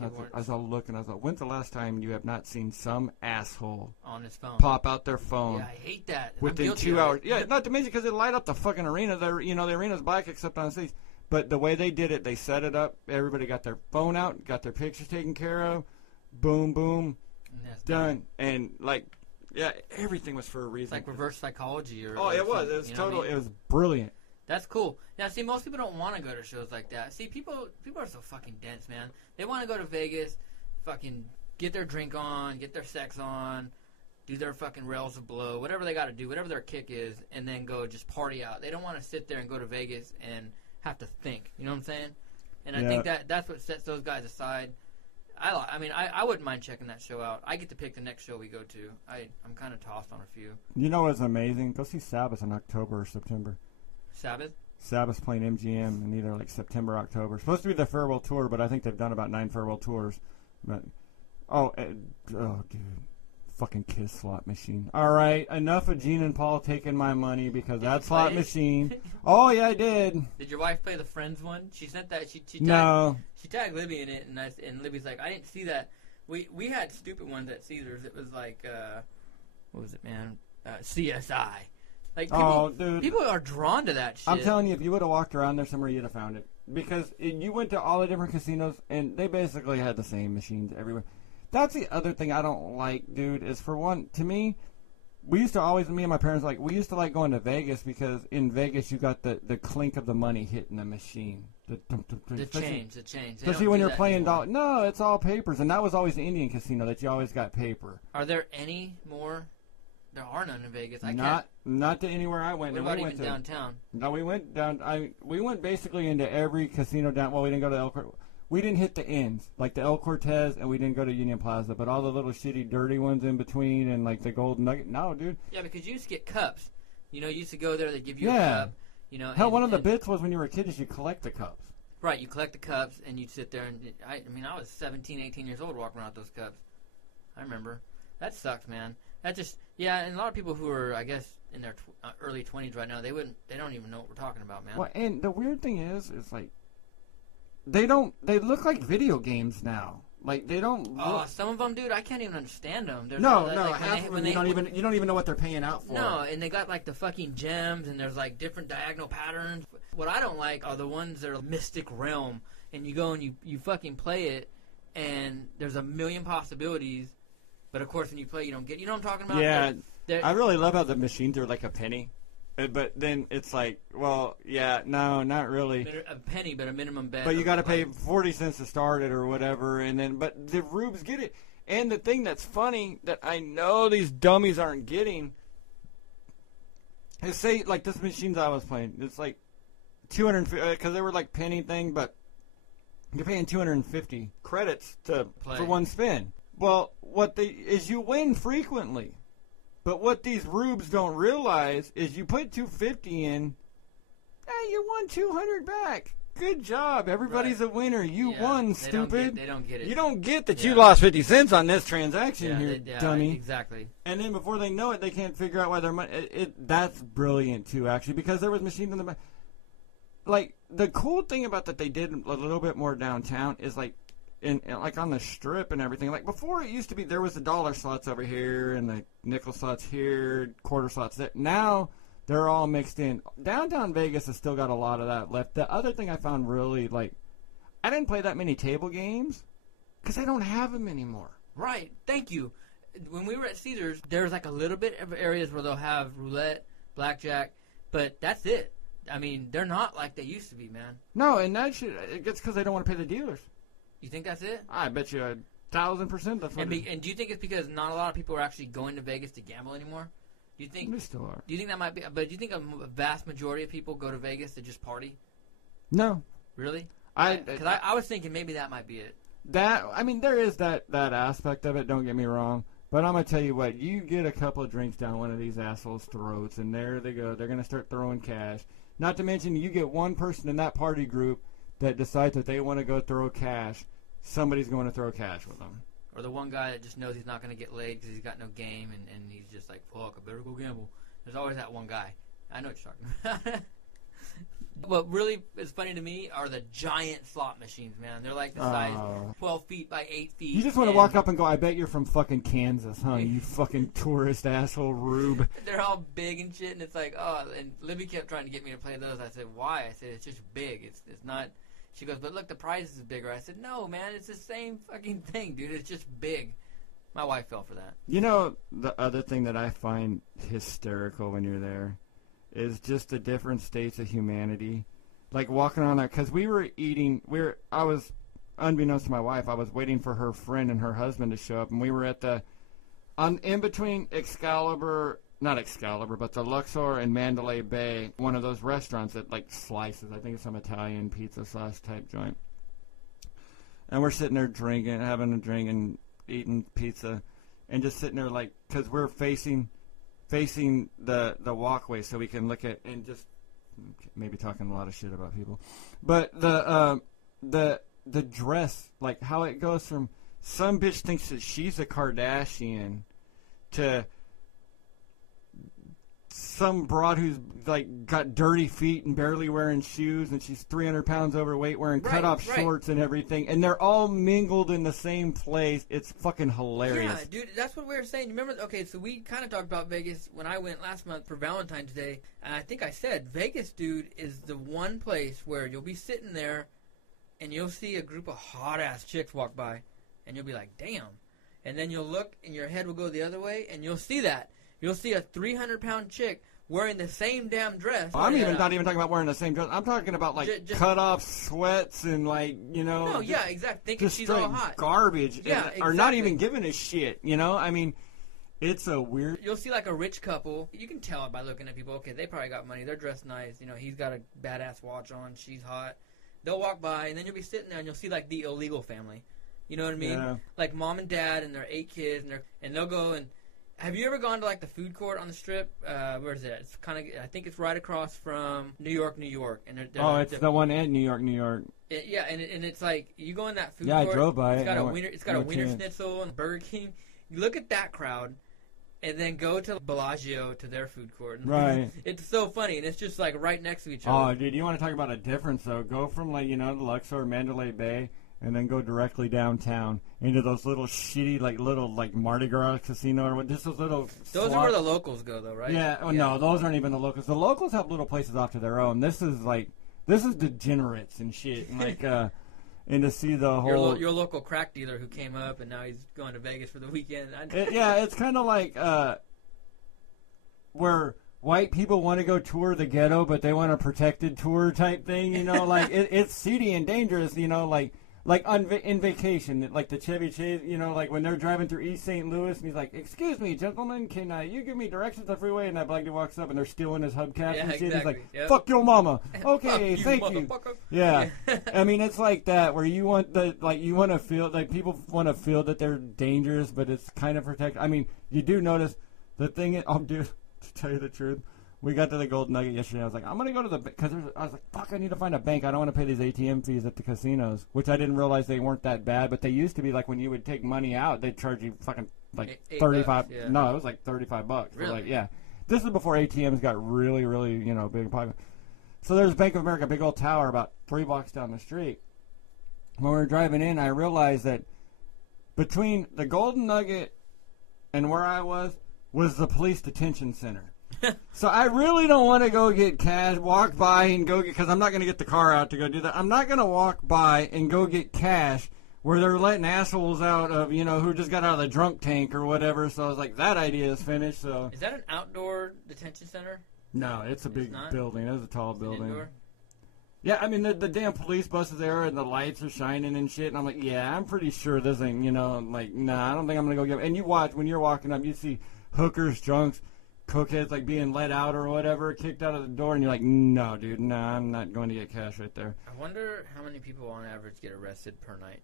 I was all looking, I was like, when's the last time you have not seen some asshole on his phone pop out their phone? Yeah, I hate that. Within 2 hours. Yeah, not to mention because it light up the fucking arena. The arena's black except on the stage. But the way they did it, they set it up. Everybody got their phone out, got their pictures taken care of. Boom, boom. And that's done. And like... Yeah, everything was for a reason. It's like reverse psychology. It was. It was total. It was brilliant. That's cool. Now, see, most people don't want to go to shows like that. See, people are so fucking dense, man. They want to go to Vegas, fucking get their drink on, get their sex on, do their fucking rails of blow, whatever they got to do, whatever their kick is, and then go just party out. They don't want to sit there and go to Vegas and have to think. You know what I'm saying? And I think that's what sets those guys aside. I wouldn't mind checking that show out. I get to pick the next show we go to. I'm kind of tossed on a few. You know what's amazing? Go see Sabbath in October or September. Sabbath? Sabbath's playing MGM in either like September or October. Supposed to be the farewell tour, but I think they've done about 9 farewell tours. But dude, fucking kiss slot machine. All right, enough of Gene and Paul taking my money because that slot machine. Oh yeah, I did. Did your wife play the Friends one? She sent that. She No. She tagged Libby in it, and Libby's like, I didn't see that. We had stupid ones at Caesars. It was like, what was it, man? CSI. Like people are drawn to that shit. I'm telling you, if you would have walked around there somewhere, you'd have found it. Because you went to all the different casinos, and they basically had the same machines everywhere. That's the other thing I don't like, dude, is for one, to me, we used to always, me and my parents, like, we used to like going to Vegas because in Vegas you got the clink of the money hitting the machine. The change. Especially when you're playing dollars. No, it's all papers, and that was always the Indian casino that you always got paper. Are there any more? There are none in Vegas. Not to anywhere I went. What about even downtown? No, we went down. We went basically into every casino down. Well, we didn't go to El Cortez. We didn't hit the ends, like the El Cortez, and we didn't go to Union Plaza. But all the little shitty, dirty ones in between, and like the Golden Nugget. No, dude. Yeah, because you used to get cups. You know, you used to go there. They give you a cup. You know. Hell, one of the bits was when you were a kid is you collect the cups. Right, you collect the cups, and you'd sit there. And I mean, I was 17, 18 years old walking around with those cups. I remember. That sucks, man. That just, and a lot of people who are, I guess, in their early 20s right now, they don't even know what we're talking about, man. Well, and the weird thing is like, they look like video games now. Like, they don't look. Some of them, dude, I can't even understand them. Half of them, you don't even know what they're paying out for. No, and they got, like, the fucking gems, and there's, like, different diagonal patterns. What I don't like are the ones that are Mystic Realm, and you go and you fucking play it, and there's a million possibilities. But, of course, when you play, you don't get... You know what I'm talking about? Yeah. I really love how the machines are like a penny. But then it's like, well, yeah, no, not really. A penny, but a minimum bet. But you got to pay 40 cents to start it or whatever. And then, but the rubes get it. And the thing that's funny that I know these dummies aren't getting is, say, like this machines I was playing. It's like 250, because they were like penny thing, but you're paying 250 credits for one spin. Well, you win frequently. But what these rubes don't realize is you put 250 in, you won 200 back. Good job. Everybody's a winner. You won, stupid. They don't get it. You don't get that you lost 50 cents on this transaction here, dummy. Exactly. And then before they know it, they can't figure out why their money... That's brilliant, too, actually, because there was machines in the back. Like, the cool thing about that they did a little bit more downtown is, like, like on the strip and everything. Like before, it used to be there was the dollar slots over here and the nickel slots here, quarter slots there. Now they're all mixed in. Downtown Vegas has still got a lot of that left. The other thing I found really, like, I didn't play that many table games because I don't have them anymore. Right. Thank you. When we were at Caesars, there's like a little bit of areas where they'll have roulette, blackjack, but that's it. I mean, they're not like they used to be, man. No, and that shit, it's because they don't want to pay the dealers. You think that's it? I bet you 1,000% that's what and do you think it's because not a lot of people are actually going to Vegas to gamble anymore? Do you think they still are? Do you think that might be? But do you think a vast majority of people go to Vegas to just party? No. Really? Because I was thinking maybe that might be it. There is that aspect of it. Don't get me wrong. But I'm gonna tell you what. You get a couple of drinks down one of these assholes' throats, and there they go. They're gonna start throwing cash. Not to mention, you get one person in that party group that decides that they want to go throw cash. Somebody's going to throw cash with them. Or the one guy that just knows he's not going to get laid because he's got no game, and he's just like, fuck, I better go gamble. There's always that one guy. I know what you're talking about. What really is funny to me are the giant slot machines, man. They're like the size 12 feet by 8 feet. You just want to walk up and go, I bet you're from fucking Kansas, huh? You fucking tourist asshole rube. They're all big and shit, and it's like, and Libby kept trying to get me to play those. I said, why? I said, it's just big. It's not... She goes, but look, the prize is bigger. I said, no, man, it's the same fucking thing, dude. It's just big. My wife fell for that. You know, the other thing that I find hysterical when you're there is just the different states of humanity. Like walking around there, because I was, unbeknownst to my wife, I was waiting for her friend and her husband to show up, and we were at in between not Excalibur, but the Luxor and Mandalay Bay, one of those restaurants that, like, slices. I think it's some Italian pizza sauce type joint. And we're sitting there drinking, having a drink and eating pizza, and just sitting there, like, because we're facing the walkway so we can look at, and just maybe talking a lot of shit about people. But the dress, like, how it goes from some bitch thinks that she's a Kardashian, to some broad who's like got dirty feet and barely wearing shoes, and she's 300 pounds overweight wearing cutoff shorts and everything, and they're all mingled in the same place. It's fucking hilarious. Yeah, dude, that's what we were saying. Remember? Okay, so we kind of talked about Vegas when I went last month for Valentine's Day, and I think I said Vegas, dude, is the one place where you'll be sitting there and you'll see a group of hot ass chicks walk by, and you'll be like, damn. And then you'll look and your head will go the other way, and you'll see that. You'll see a 300-pound chick wearing the same damn dress. I'm not even talking about wearing the same dress. I'm talking about, like, cut-off sweats and, like, you know. No, yeah, exactly. Thinking she's all hot. Garbage. Yeah, exactly. Or not even giving a shit, you know? I mean, it's a weird... You'll see, like, a rich couple. You can tell by looking at people. Okay, they probably got money. They're dressed nice. You know, he's got a badass watch on. She's hot. They'll walk by, and then you'll be sitting there, and you'll see, like, the illegal family. You know what I mean? Yeah. Like, mom and dad and their 8 kids, and they'll go and... Have you ever gone to, like, the food court on the Strip? Where is it? It's kind of, I think it's right across from New York. And it's the one in New York. Yeah, and it's like, you go in that food court. Yeah, I drove by it. It's got a Wiener Schnitzel and Burger King. You look at that crowd, and then go to Bellagio to their food court. Right. It's so funny, and it's just, like, right next to each other. Oh, dude, you want to talk about a difference, though? Go from, like, you know, the Luxor, Mandalay Bay, and then go directly downtown into those little shitty, like, Mardi Gras casino or what, just those little... Those are where the locals go, though, right? Yeah, no, those aren't even the locals. The locals have little places off to their own. This is degenerates and shit, and, like, and to see the whole... Your local crack dealer who came up, and now he's going to Vegas for the weekend. It's kind of like, where... white people want to go tour the ghetto, but they want a protected tour type thing, you know, like, it's seedy and dangerous, you know, like in vacation, like the Chevy Chase, you know, like when they're driving through East St. Louis, and he's like, "Excuse me, gentlemen, can you give me directions to the freeway?" And that black dude walks up, and they're stealing his hubcaps and shit. Exactly. He's like, "Fuck your mama." Okay, Fuck thank you. Yeah, I mean, it's like that where you want you want to feel like people want to feel that they're dangerous, but it's kind of protected. I mean, you do notice the thing. Dude, to tell you the truth. We got to the Golden Nugget yesterday. I was like, I'm going to go to the bank. Because I was like, fuck, I need to find a bank. I don't want to pay these ATM fees at the casinos. Which I didn't realize they weren't that bad. But they used to be like when you would take money out, they'd charge you fucking like $35. Yeah. No, it was like $35. Really? Like, yeah. This is before ATMs got really, really, you know, big. So there's Bank of America, big old tower about 3 blocks down the street. When we were driving in, I realized that between the Golden Nugget and where I was the police detention center. So I really don't want to go get cash, walk by and go get, because I'm not going to get the car out to go do that. I'm not going to walk by and go get cash where they're letting assholes out of, you know, who just got out of the drunk tank or whatever. So I was like, that idea is finished. So is that an outdoor detention center? No, it's a big building. It's a tall building. Indoor? Yeah, I mean, the damn police bus is there and the lights are shining and shit. And I'm like, yeah, I'm pretty sure this ain't, you know, like, nah, I don't think I'm going to go get. And you watch, when you're walking up, you see hookers, drunks, cokeheads like being let out or whatever, kicked out of the door, and you're like, no, dude, no, I'm not going to get cash right there. I wonder how many people on average get arrested per night.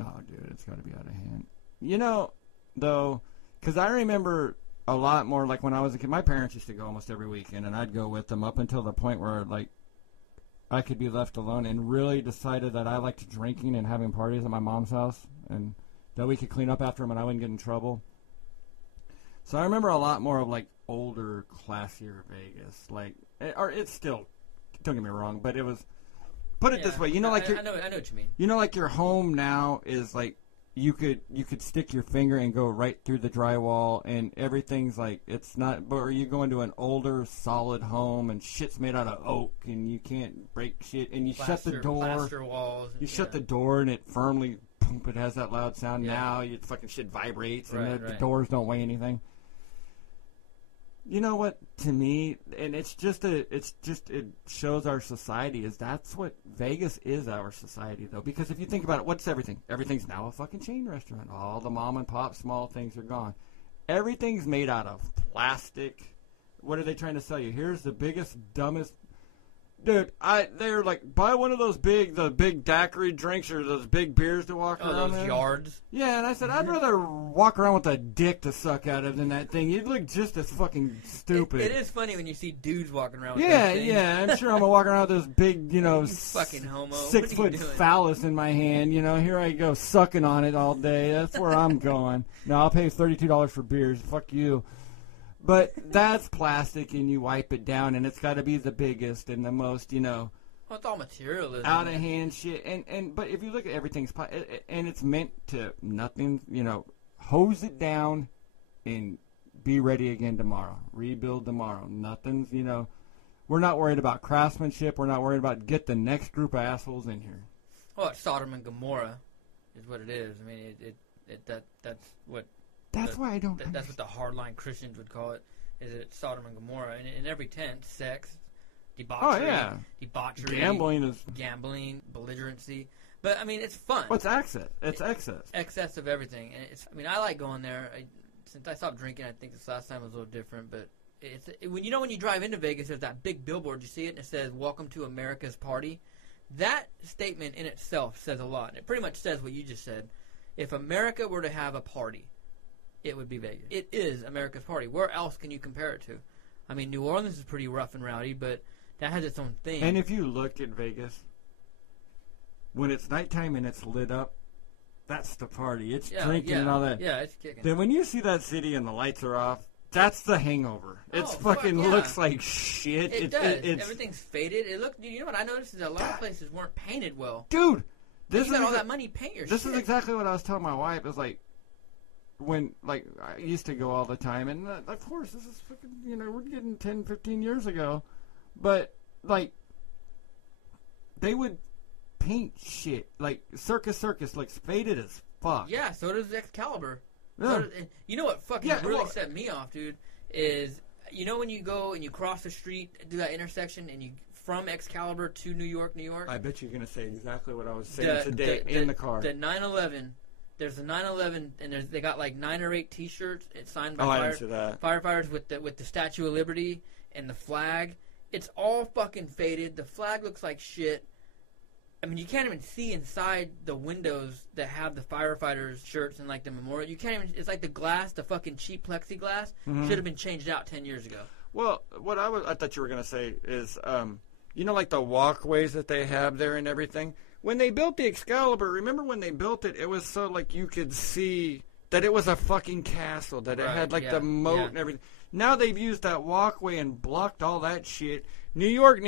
Oh, dude, it's got to be out of hand. You know, though, because I remember a lot more, like when I was a kid, my parents used to go almost every weekend, and I'd go with them up until the point where, like, I could be left alone, and really decided that I liked drinking and having parties at my mom's house, and that we could clean up after them and I wouldn't get in trouble. So I remember a lot more of, like, older, classier Vegas. Like, or it's still, don't get me wrong, but it was, put it this way, you know, like, I know what you mean. You know, like, your home now is, like, you could stick your finger and go right through the drywall, and everything's, like, it's not, but are you going to an older, solid home, and shit's made out of oak, and you can't break shit, and you shut the door. Plaster walls. You shut the door, and it firmly, boom, it has that loud sound. Yeah. Now, you fucking shit vibrates, and the doors don't weigh anything. You know what, to me, and it shows our society, is that's what Vegas is, our society, though. Because if you think about it, what's everything? Everything's now a fucking chain restaurant. All the mom and pop small things are gone. Everything's made out of plastic. What are they trying to sell you? Here's the biggest, dumbest, Dude, they're like, buy one of those the big daiquiri drinks or those big beers to walk around those in. yards. Yeah, and I said, I'd rather walk around with a dick to suck out of than that thing. You'd look just as fucking stupid. It is funny when you see dudes walking around with Yeah, those things. yeah. I'm sure I'm going to walk around with this big, You fucking homo. 6 foot phallus in my hand. Here I go sucking on it all day. That's where I'm going. No, I'll pay $32 for beers. Fuck you. But that's plastic, and you wipe it down, and it's got to be the biggest and the most, Well, it's all materialism. out of hand shit. But if you look at everything's, and it's meant to nothing, hose it down and be ready again tomorrow. Rebuild tomorrow. Nothing's, we're not worried about craftsmanship. We're not worried about get the next group of assholes in here. Well, it's Sodom and Gomorrah is what it is. I mean, that's what. That's why I don't. That's what the hardline Christians would call it. Is it Sodom and Gomorrah? And in every tent, sex, debauchery, gambling, belligerency. But I mean, it's fun. What's excess? It's excess. Excess of everything, and I like going there. Since I stopped drinking, I think this last time was a little different. But when you drive into Vegas, there's that big billboard. You see it, and it says "Welcome to America's Party." That statement in itself says a lot. It pretty much says what you just said. If America were to have a party, it would be Vegas. It is America's party. Where else can you compare it to? I mean, New Orleans is pretty rough and rowdy, but that has its own thing. And if you look at Vegas, when it's nighttime and it's lit up, that's the party. It's drinking and all that. Yeah, it's kicking. Then when you see that city and the lights are off, that's the hangover. It's fucking looks like shit. It does. Everything's faded. You know what I noticed is that a lot of places weren't painted well. Dude, you got all that money, paint your shit. This is exactly what I was telling my wife. It's like, when, I used to go all the time, and of course, this is fucking, we're getting 10, 15 years ago, but, they would paint shit, Circus looks faded as fuck. Yeah, so does Excalibur. Yeah. You know what fucking really set me off, dude, is, when you go and you cross the street, do that intersection, and you, from Excalibur to New York. I bet you're going to say exactly what I was saying today in the car. The 9/11... There's a 9/11, and they got 9 or 8 T-shirts. It's signed by firefighters with the Statue of Liberty and the flag. It's all fucking faded. The flag looks like shit. I mean, you can't even see inside the windows that have the firefighters' shirts and the memorial. You can't even. It's like the glass, the fucking cheap plexiglass, should have been changed out 10 years ago. Well, what I thought you were gonna say is, the walkways that they have there and everything. When they built the Excalibur, remember when they built it, it was so you could see that it was a fucking castle, that it had the moat and everything. Now they've used that walkway and blocked all that shit. New York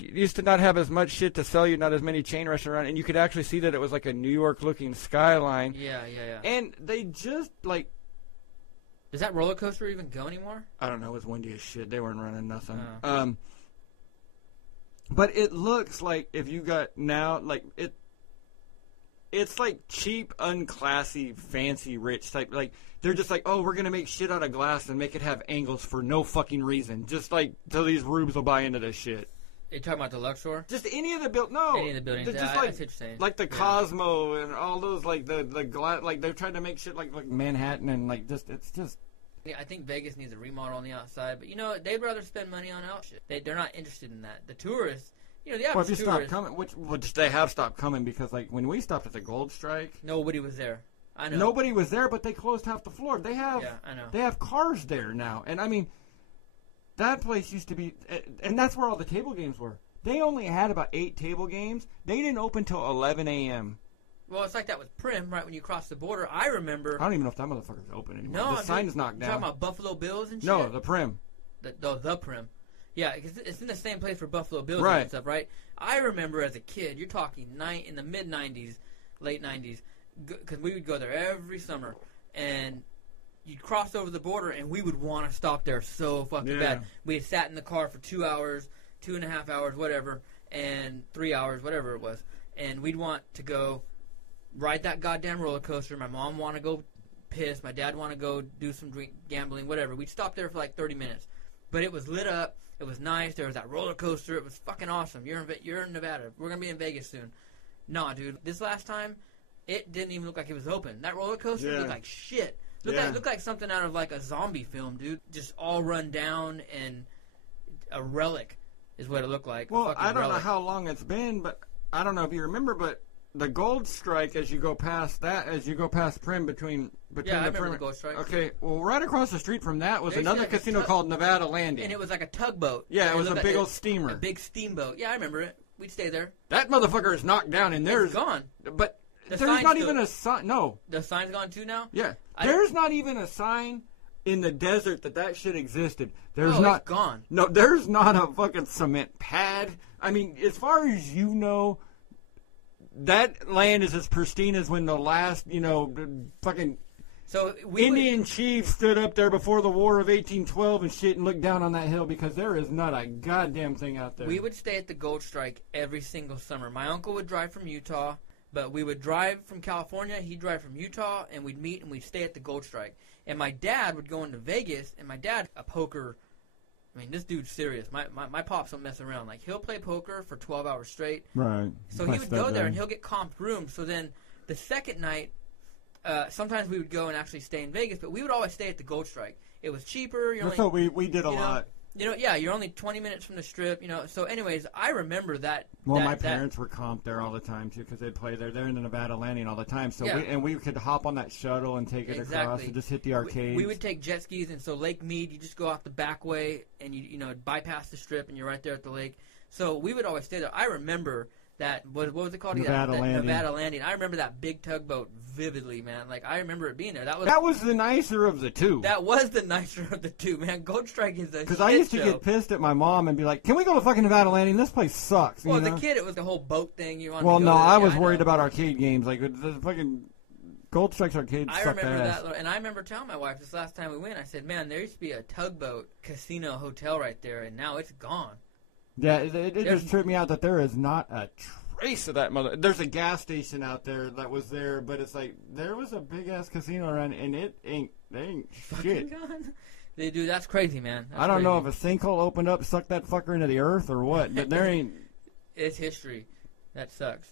used to not have as much shit to sell you, not as many chain restaurants, and you could actually see that it was a New York looking skyline. Yeah. And they just Does that roller coaster even go anymore? I don't know, it was windy as shit. They weren't running nothing. Oh. But it looks like if you got now, it's cheap, unclassy, fancy, rich type. They're just we're going to make shit out of glass and make it have angles for no fucking reason. Just so these rubes will buy into this shit. Are you talking about the Luxor? Just any of the buildings. Any of the buildings. Just I see what you're saying. The Cosmo and all those, the glass, they're trying to make shit like Manhattan and it's just. Yeah, I think Vegas needs a remodel on the outside, but they'd rather spend money on out shit. They're not interested in that. The tourists, the average tourist. Well, if you stop coming, which they have stopped coming because when we stopped at the Gold Strike, nobody was there. I know. Nobody was there, but they closed half the floor. They have, I know. They have cars there now, and I mean, that place used to be, and that's where all the table games were. They only had about 8 table games. They didn't open till 11 a.m. Well, it's like that with Prim, right when you cross the border. I remember. I don't even know if that motherfucker's open anymore. No, the sign's knocked down. You talking about Buffalo Bills and shit? No, the Prim. The Prim. Yeah, because it's in the same place for Buffalo Bills right. and stuff, right? I remember as a kid, you're talking in the mid-'90s, late 90s, because we would go there every summer, and you'd cross over the border, and we would want to stop there so fucking bad. We had sat in the car for 2 hours, 2.5 hours, whatever, and 3 hours, whatever it was, and we'd want to go ride that goddamn roller coaster. My mom want to go piss. My dad want to go do some gambling, whatever. We'd stop there for 30 minutes. But it was lit up. It was nice. There was that roller coaster. It was fucking awesome. You're in Nevada. We're going to be in Vegas soon. Nah, dude. This last time, it didn't even look like it was open. That roller coaster looked like shit. Looked like something out of a zombie film, dude. Just all run down and a relic. is what it looked like. Well, I don't know how long it's been, but I don't know if you remember, but the Gold Strike, as you go past Prim between Yeah, I the remember Prim. the Gold Strike. Okay, well, right across the street from that was There's another like a casino called Nevada Landing. And it was like a tugboat. Yeah, it was a looked big like old steamer. A big steamboat. Yeah, I remember it. We'd stay there. That motherfucker is knocked down, and there's It's gone. But The there's sign's not still- even a sign. No. The sign's gone too now? Yeah. I- There's not even a sign in the desert that shit existed. There's Oh, not. it's gone. No, there's not a fucking cement pad. I mean, as far as you know, that land is as pristine as when the last, fucking So we Indian chief stood up there before the War of 1812 and shit and looked down on that hill, because there is not a goddamn thing out there. We would stay at the Gold Strike every single summer. My uncle would drive from Utah, but we would drive from California. He'd drive from Utah, and we'd meet and we'd stay at the Gold Strike. And my dad would go into Vegas, and my dad, a poker. I mean, this dude's serious. My pops don't mess around. Like, he'll play poker for 12 hours straight. Right. So he would go there, and he'll get comped rooms. So then the second night, sometimes we would go and actually stay in Vegas, but we would always stay at the Gold Strike. It was cheaper. That's what we did a lot. Yeah, you're only 20 minutes from the Strip. So anyways, I remember that. Well, my parents were comped there all the time too, because they'd play there. They're in the Nevada Landing all the time. So we could hop on that shuttle and take it across and just hit the arcades. We would take jet skis, and so Lake Mead, you just go out the back way and you bypass the Strip, and you're right there at the lake. So we would always stay there. I remember that. What was it called? Nevada Landing. Nevada Landing. I remember that big tugboat vividly, man. Like, I remember it being there. That was the nicer of the two. That was the nicer of the two, man. Gold Strike is a Because I used to get pissed at my mom and be like, "Can we go to fucking Nevada Landing? This place sucks." Well, as a kid, it was the whole boat thing. Well, no, I was worried about arcade games. Like, the fucking Gold Strike's arcades sucked ass. And I remember telling my wife this last time we went, I said, "Man, there used to be a tugboat casino hotel right there, and now it's gone." Yeah, it just tripped me out that there is not a trace of that mother. There's a gas station out there that was there, but it's like there was a big ass casino around, and it ain't shit. Dude, that's crazy, man. I don't know if a sinkhole opened up, sucked that fucker into the earth, or what. But there ain't. It's history. That sucks.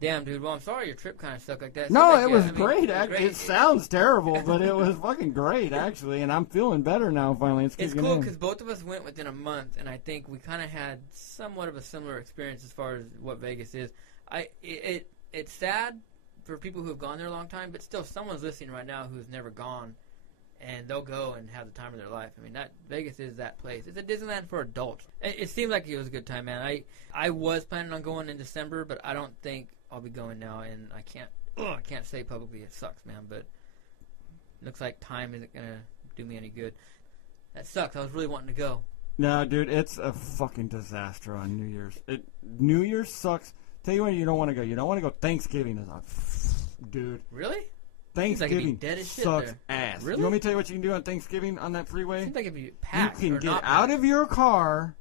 Damn, dude. Well, I'm sorry your trip kind of sucked like that. No, it was great. It sounds terrible, but it was fucking great, actually. And I'm feeling better now, finally. It's cool because both of us went within a month, and I think we kind of had somewhat of a similar experience as far as what Vegas is. It's sad for people who have gone there a long time, but still, someone's listening right now who's never gone, and they'll go and have the time of their life. I mean, Vegas is that place. It's a Disneyland for adults. It seemed like it was a good time, man. I was planning on going in December, but I don't think I'll be going now, and I can't say publicly it sucks, man, but looks like time isn't going to do me any good. That sucks. I was really wanting to go. No, dude, it's a fucking disaster on New Year's. New Year's sucks. Tell you what, you don't want to go. You don't want to go Thanksgiving. Dude. Really? Thanksgiving dead as shit sucks there. ass. Really? You want me to tell you what you can do on Thanksgiving on that freeway? Seems like if you pack You can get out of your car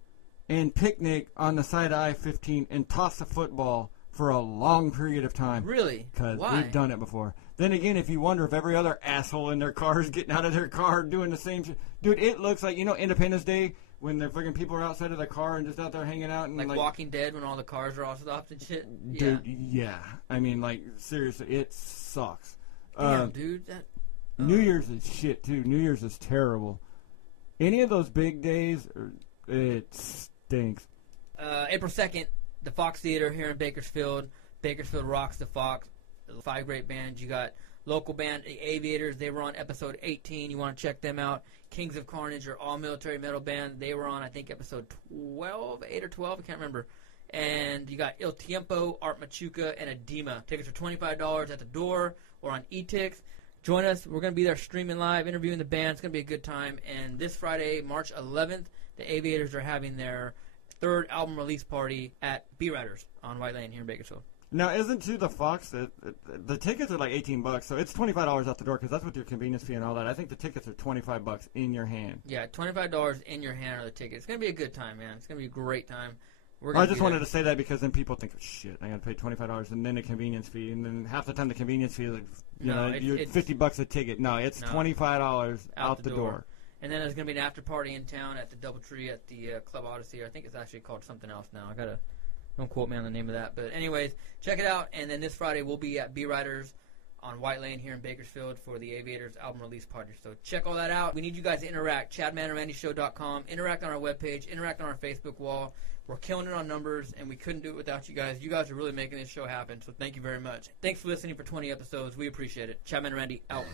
and picnic on the side of I-15 and toss a football for a long period of time. Really? Because Why? we've done it before. Then again, if you wonder if every other asshole in their car is getting out of their car doing the same shit. Dude, it looks like, Independence Day when the fucking people are outside of their car and just out there hanging out. And like Walking Dead when all the cars are all stopped and shit? Dude, yeah. I mean, like, seriously, it sucks. Damn, dude. New Year's is shit, too. New Year's is terrible. Any of those big days, it stinks. April 2nd, the Fox Theater here in Bakersfield. Bakersfield rocks the Fox. 5 great bands. You got local band, the Aviators. They were on episode 18. You want to check them out. Kings of Carnage, are all-military metal band. They were on, I think, episode 12, 8 or 12. I can't remember. And you got Il Tiempo, Art Machuca, and Edema. Tickets are $25 at the door or on eTix. Join us. We're going to be there streaming live, interviewing the band. It's going to be a good time. And this Friday, March 11th, the Aviators are having their 3rd album release party at B-Riders on White Lane here in Bakersfield. Now, isn't to the Fox, the tickets are like $18, so it's $25 out the door because that's with your convenience fee and all that. I think the tickets are $25 in your hand. Yeah, $25 in your hand are the tickets. It's going to be a good time, man. It's going to be a great time. I just wanted to say that because then people think, shit, I got to pay $25 and then a convenience fee, and then half the time the convenience fee is like, you're $50 a ticket. No, it's $25 out the door. And then there's going to be an after party in town at the DoubleTree at the Club Odyssey. I think it's actually called something else now. Don't quote me on the name of that. But anyways, check it out. And then this Friday we'll be at B-Riders on White Lane here in Bakersfield for the Aviators album release party. So check all that out. We need you guys to interact. ChadmanandRandyShow.com. Interact on our webpage. Interact on our Facebook wall. We're killing it on numbers, and we couldn't do it without you guys. You guys are really making this show happen, so thank you very much. Thanks for listening for 20 episodes. We appreciate it. Chadman and Randy, out.